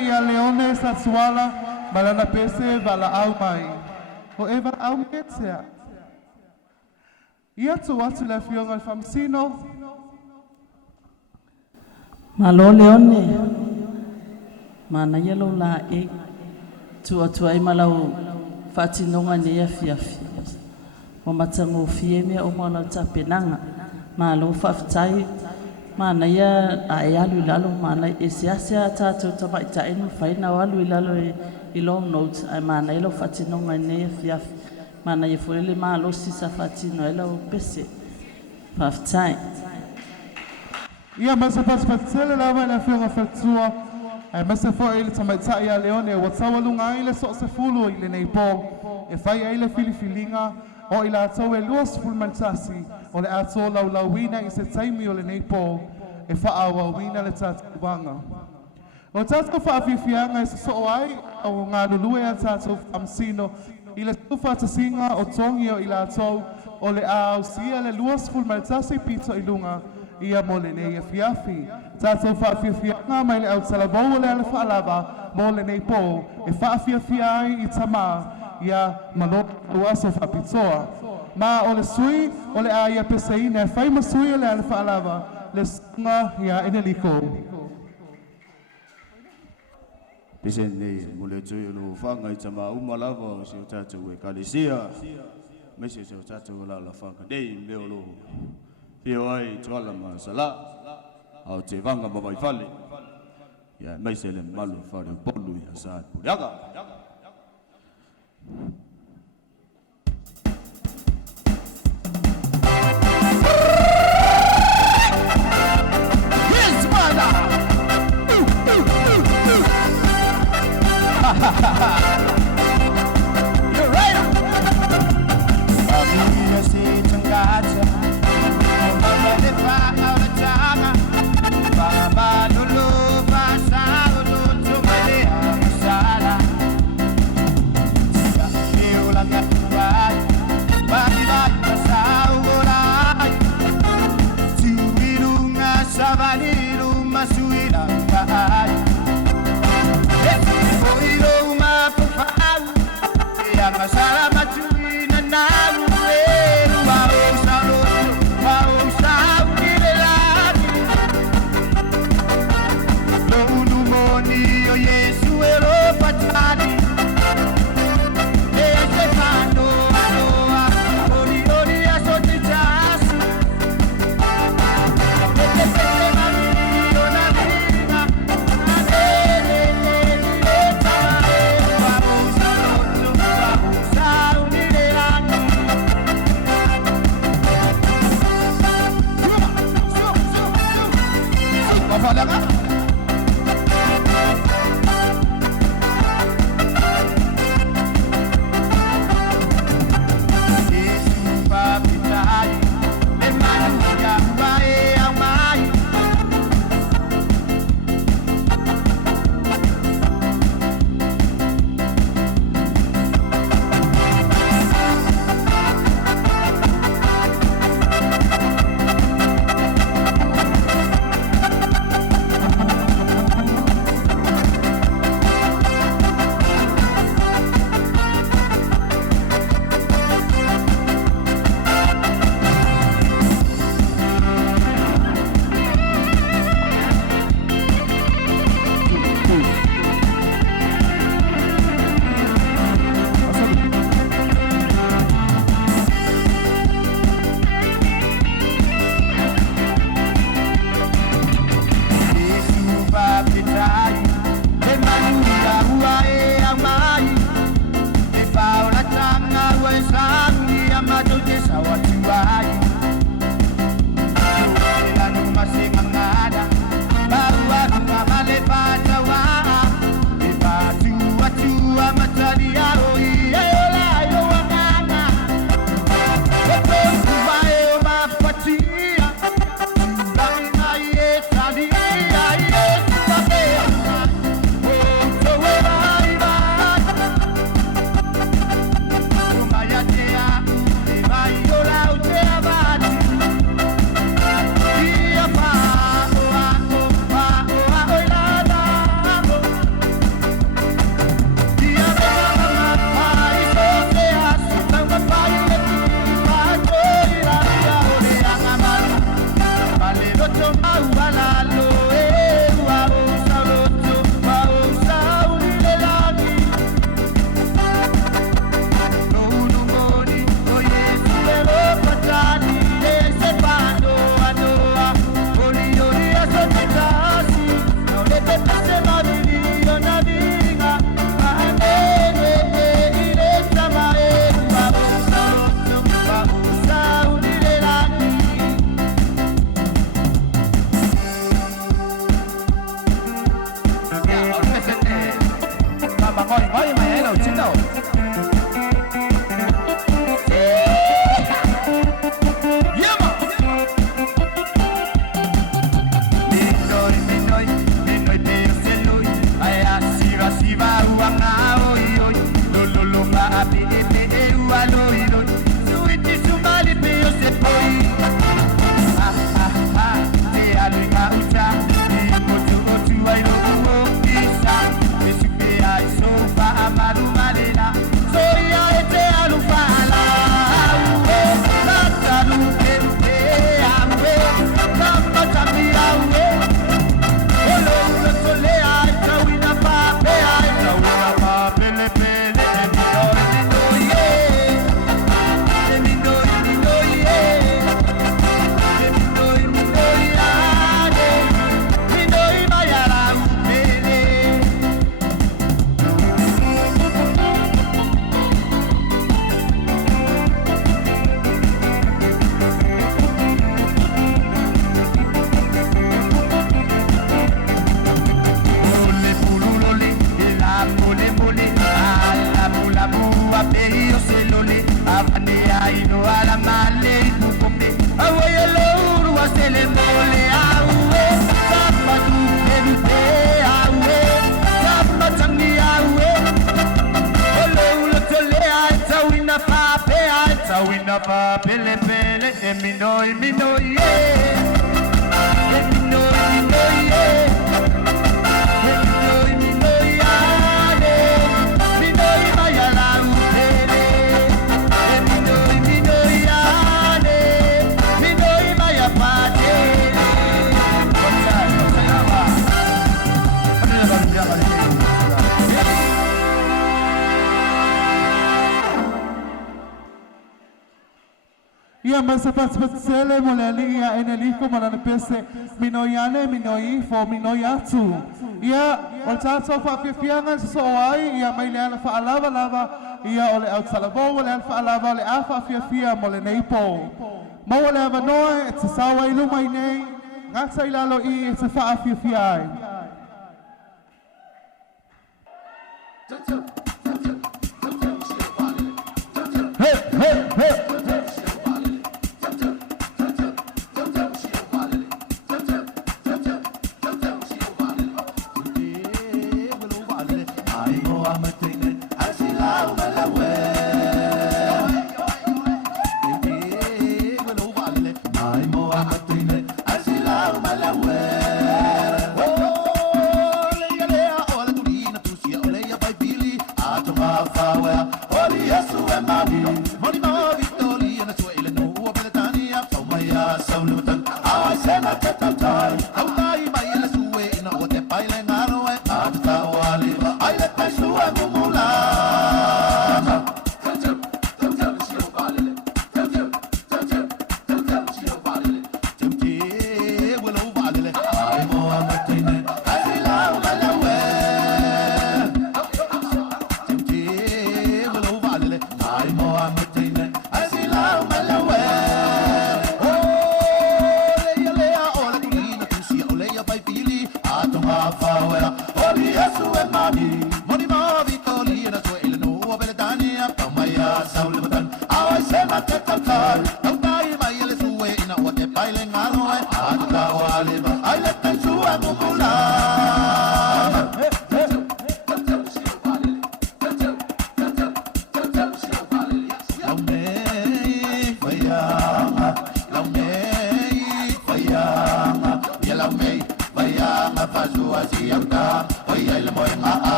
ia leone sa suala malana pese vala au mai. Ho eva au metzea. Ia tu atu le fionga al famsino. Malo leone. Mana yellow la e. Tu atu ai malau fatinonga ne ia fiafi. O matango fie mea o mana tapenanga. Malo fafitai. Mana ia ai alu lalo mana esiasia tatu tama ita inu faina walu lalo I long notes ai mana ilo fatinonga ne ia fiafi. Mana ia fulele malo sisa fatino ilo pese. Fafitai. Ia masa pas fatsele lava na fionga fatsua. Ai masa fo ile tamaita ia leone o tsawa lunga ile so se fulu ile nei po. E fai ile filifilinga o ile atau e luas fulmantasi o le ato laulauina I se taimi o le nei po e whaawawina le tatu wanga. O tatu whaafifianga e se so ai o ngā lulue a tatu amsino I le tufa tasinga o tongi o ile atau o le au sia le luas fulmantasi pito I lunga ia mo le nei e fiafi. Tatu whaafifianga mai le au talavou o le ala whaalava mo le nei po e whaafiafia ai I tama ia malot uaso whapitoa. Ma o le sui o le aia peseina e whai masui o le ala whaalava le sunga ia eneliko. Pese nei mo le tui lo whanga I tama umalava o se o tātou e kalesia. Mese se o tātou la la whanga nei leo lo. Pio ai tuala ma sala. Au te wanga ma mai whale. Ia mai se le malu whare polu ia sa puriaga. You're right. Amina si tangata. Mama de fa out tanga. Baba lulu basa lulu tumale amsala. minoi minoi minoi minoi minoi minoi ane minoi mai ala utere minoi minoi ane minoi mai apate Ia masa pas sele molali ia eneliko malana pese minoiane minoi fo minoiatu. Ia ol tato fa fiangan so ai ia mai le ala fa alava lava ia ole out salabo ole alfa alava ole afa fia mole neipo. Mo ole ava noa e te sawa ilu mai nei ngata ilalo I e te fa fia ai. Hey hey hey.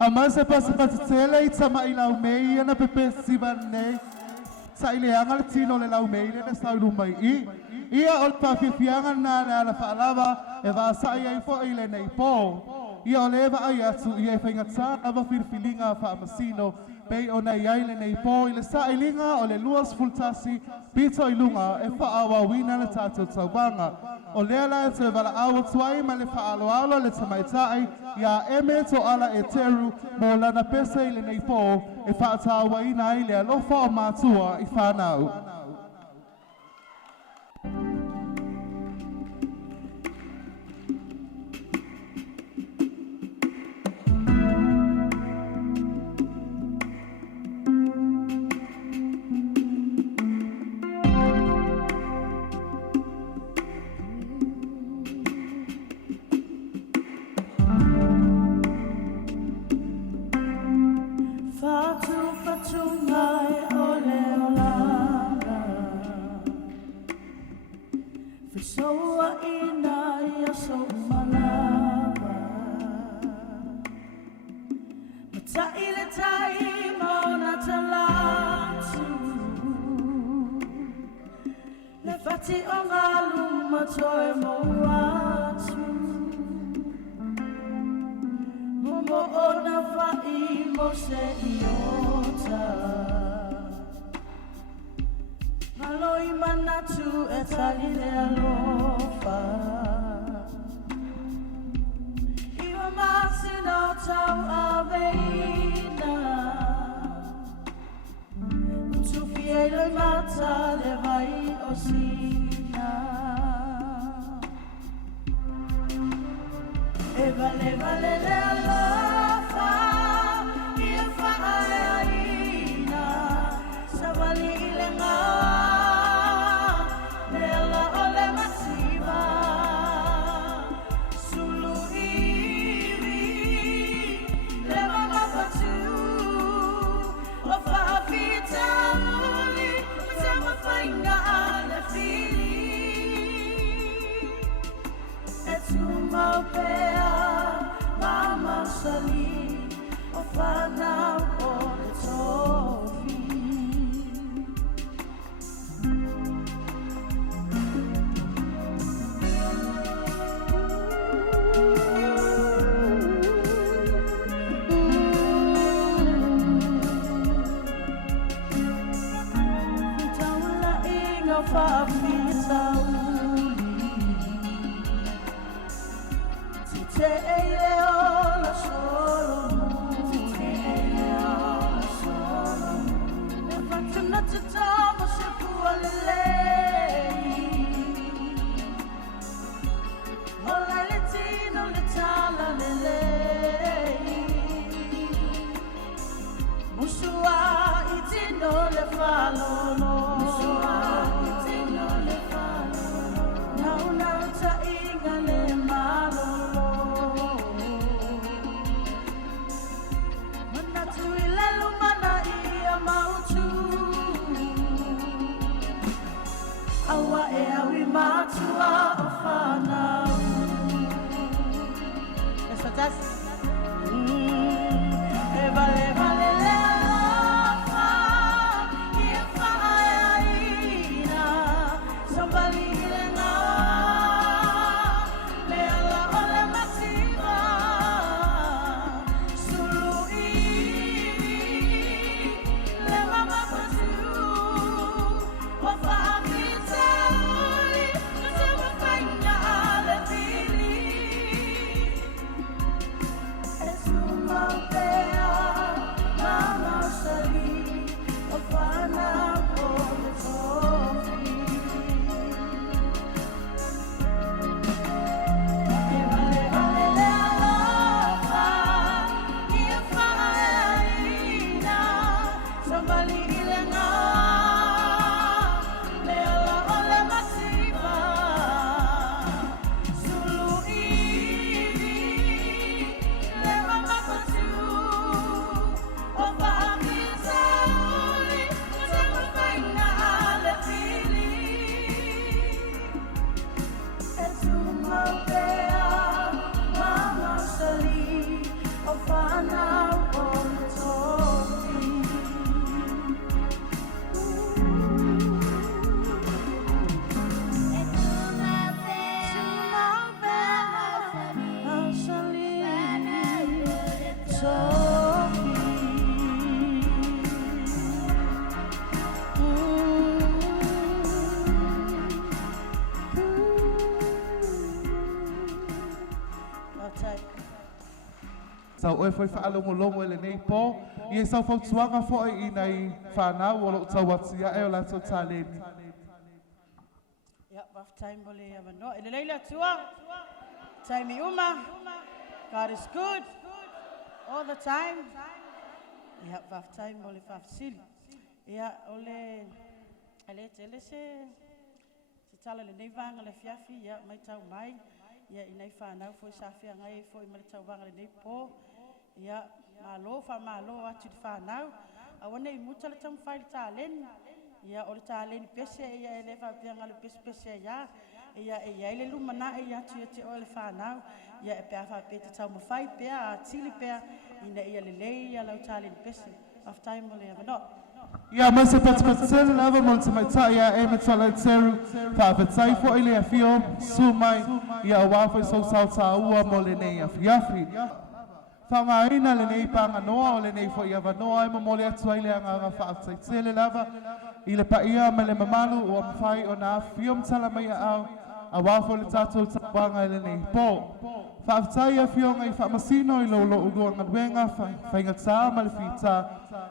Amasa pasa tele itama ilau mei ana pepe sibane sa ile angal tino le lau mei le sa mai ia ol pa fiangan na la falava e va sa ia fo ile nei po ia leva ai atu ia fenga sa ava firfilinga fa masino Pei o nei ai le nei po i le saʻiliga o le luas fultasi pito i lunga e whaawawina le tātou taubanga. O lea la te walaau atu ai ma le whaaloalo le tamaitaʻi ia eme to ala e teru mo lana pese i le nei po e whaatawaina ai le alofa o mātua i whanau. Sau oe foi whaalongolongo ele nei pō, i e sau fautuanga fo i nei whanau o lo tau atia e o la tau tāleni. Yeah, rough time bole ya no. Ele leila tua. Time uma. God is good all the time. Yeah, rough time bole fafsili. Yeah, ole ele se tala le nei vanga le fiafi ya mai tau mai. Ya inai whanau foi safia ngai foi mai tau vanga le nei po. Ya malo atu whanau. Awane I muta le tam whaile tālen. Ya o le tālen pese ia ele whapianga le pese ia. Ia ele lumana ia tu te o le whanau. Ia e pea whapete tau mawhai pea, a tili pea. Ina ia le lei ia lau tālen pese. Of time ole ia no. Ia mai se patsele lava mon se mai tai ia e me tala teru. Whaapetai fo ile a fio, su mai. Ia wawhai so sau tā ua mo le nei a fiafi. Whangaina le nei panga noa o le nei fo ia wanoa e mamole atu ai le anganga whaapetai tele lava. I le paia me le mamalu o mawhai o na fiom tala mai a au. A wafo le tātou tapanga le nei pō. Whaapetai a fionga I whaamasino I lo ulua ngaduenga whaingatā ma le whita.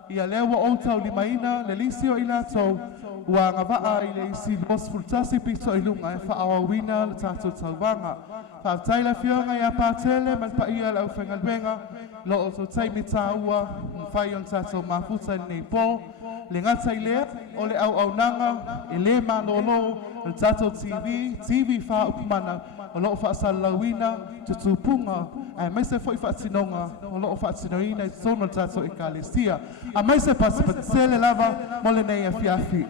Ia lewa o tau limaina le lisio I lātou. Ua ngawaa I le isi los fultasi pito I lunga e whaawawina le tātou tauvanga. Whaapetai la fionga I a pātele ma le paia le au whaingaduenga. Lo o tau taimi tāua mwhai on tātou mafuta le nei pō. Le ngata I lea o le au nanga e le malolo le tātou TV wha upumana o loo whaasalauina tutupunga a mai se foi whaatinonga o loo whaatinoina I tono le tātou e kālesia a mai se pasipatele lava mo le nei a fiafi.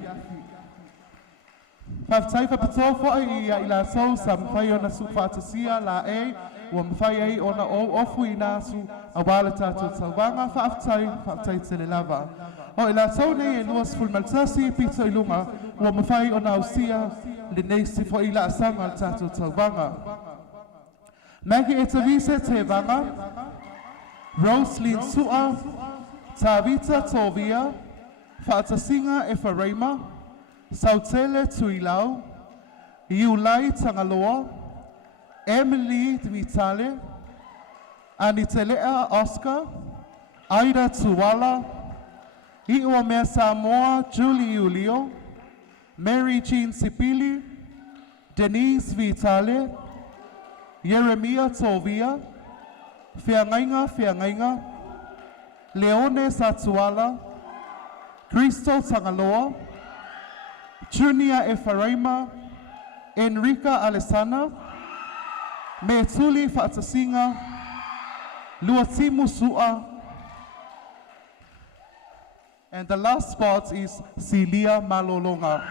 Whaapetai whapatoa fwoi I lātou sa mwhai o na su whaatasia la e ua mwhai ei o na o ofu I nāsu a wale tātou tauvanga whaapetai tele lava. O I lātou nei e luas fulmaltasi pito I lunga ua mwhai o na usia le nei si fo I la asanga le tātou tauvanga. Maggie e tawise te vanga, Roslyn Sua, Tavita Tovia, Whaatasinga e Whareima, Sautele Tuilau, Iulai Tangaloa, Emily Dmitale, Anitelea Oscar, Aida Tuwala, Iwa Mea Samoa Julie Ulio, Mary Jean Sipili, Denise Vitale, Yeremia Tovia, Fiangainga, Leone Satuala, Cristo Tangaloa, Junior Efaraima, Enrica Alessana, Metuli Fatasinga, Luatimu Sua, and the last spot is Celia Malolonga.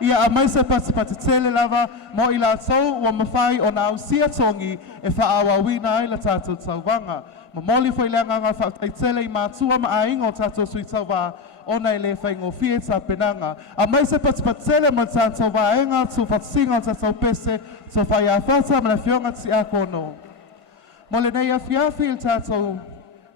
Ia a mai se pasipatitele lava mo I lātou ua mawhai o nā usia tongi e whaawawina ai la tātou tauvanga. Mamoli foi leanganga whaataitele I mātua ma aingo tātou sui tauwa ona I le whaingo fie tā penanga. A mai se pasipatitele ma tātou waenga tu whatsinga o tātou pese so whai a whata ma le whionga ti a kono. Mo le nei a fiafi il tātou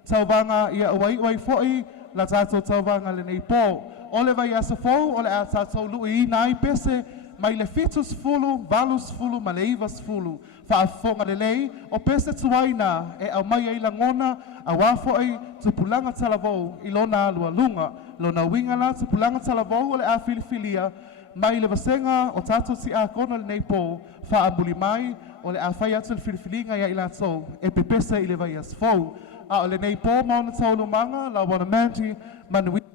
tauvanga ia uai foi la tātou tauvanga le nei pō. Ole vai asa fou, ole a tātou lui nai pese, mai le fitus fulu, valus fulu, ma le ivas fulu. Whaafonga le lei, o pese tuaina e au mai eila ngona, a wafo ei tupulanga talavou, I lona alua lunga. Lona wingala tupulanga talavou, ole a filifilia, mai le vasenga o tātou si a kona le nei pō, whaambuli mai, ole a whai atu le filifilinga ia I lātou, e pepese I le vai asa fou. A ole nei pō mauna taulu manga, la wana manji, manuia.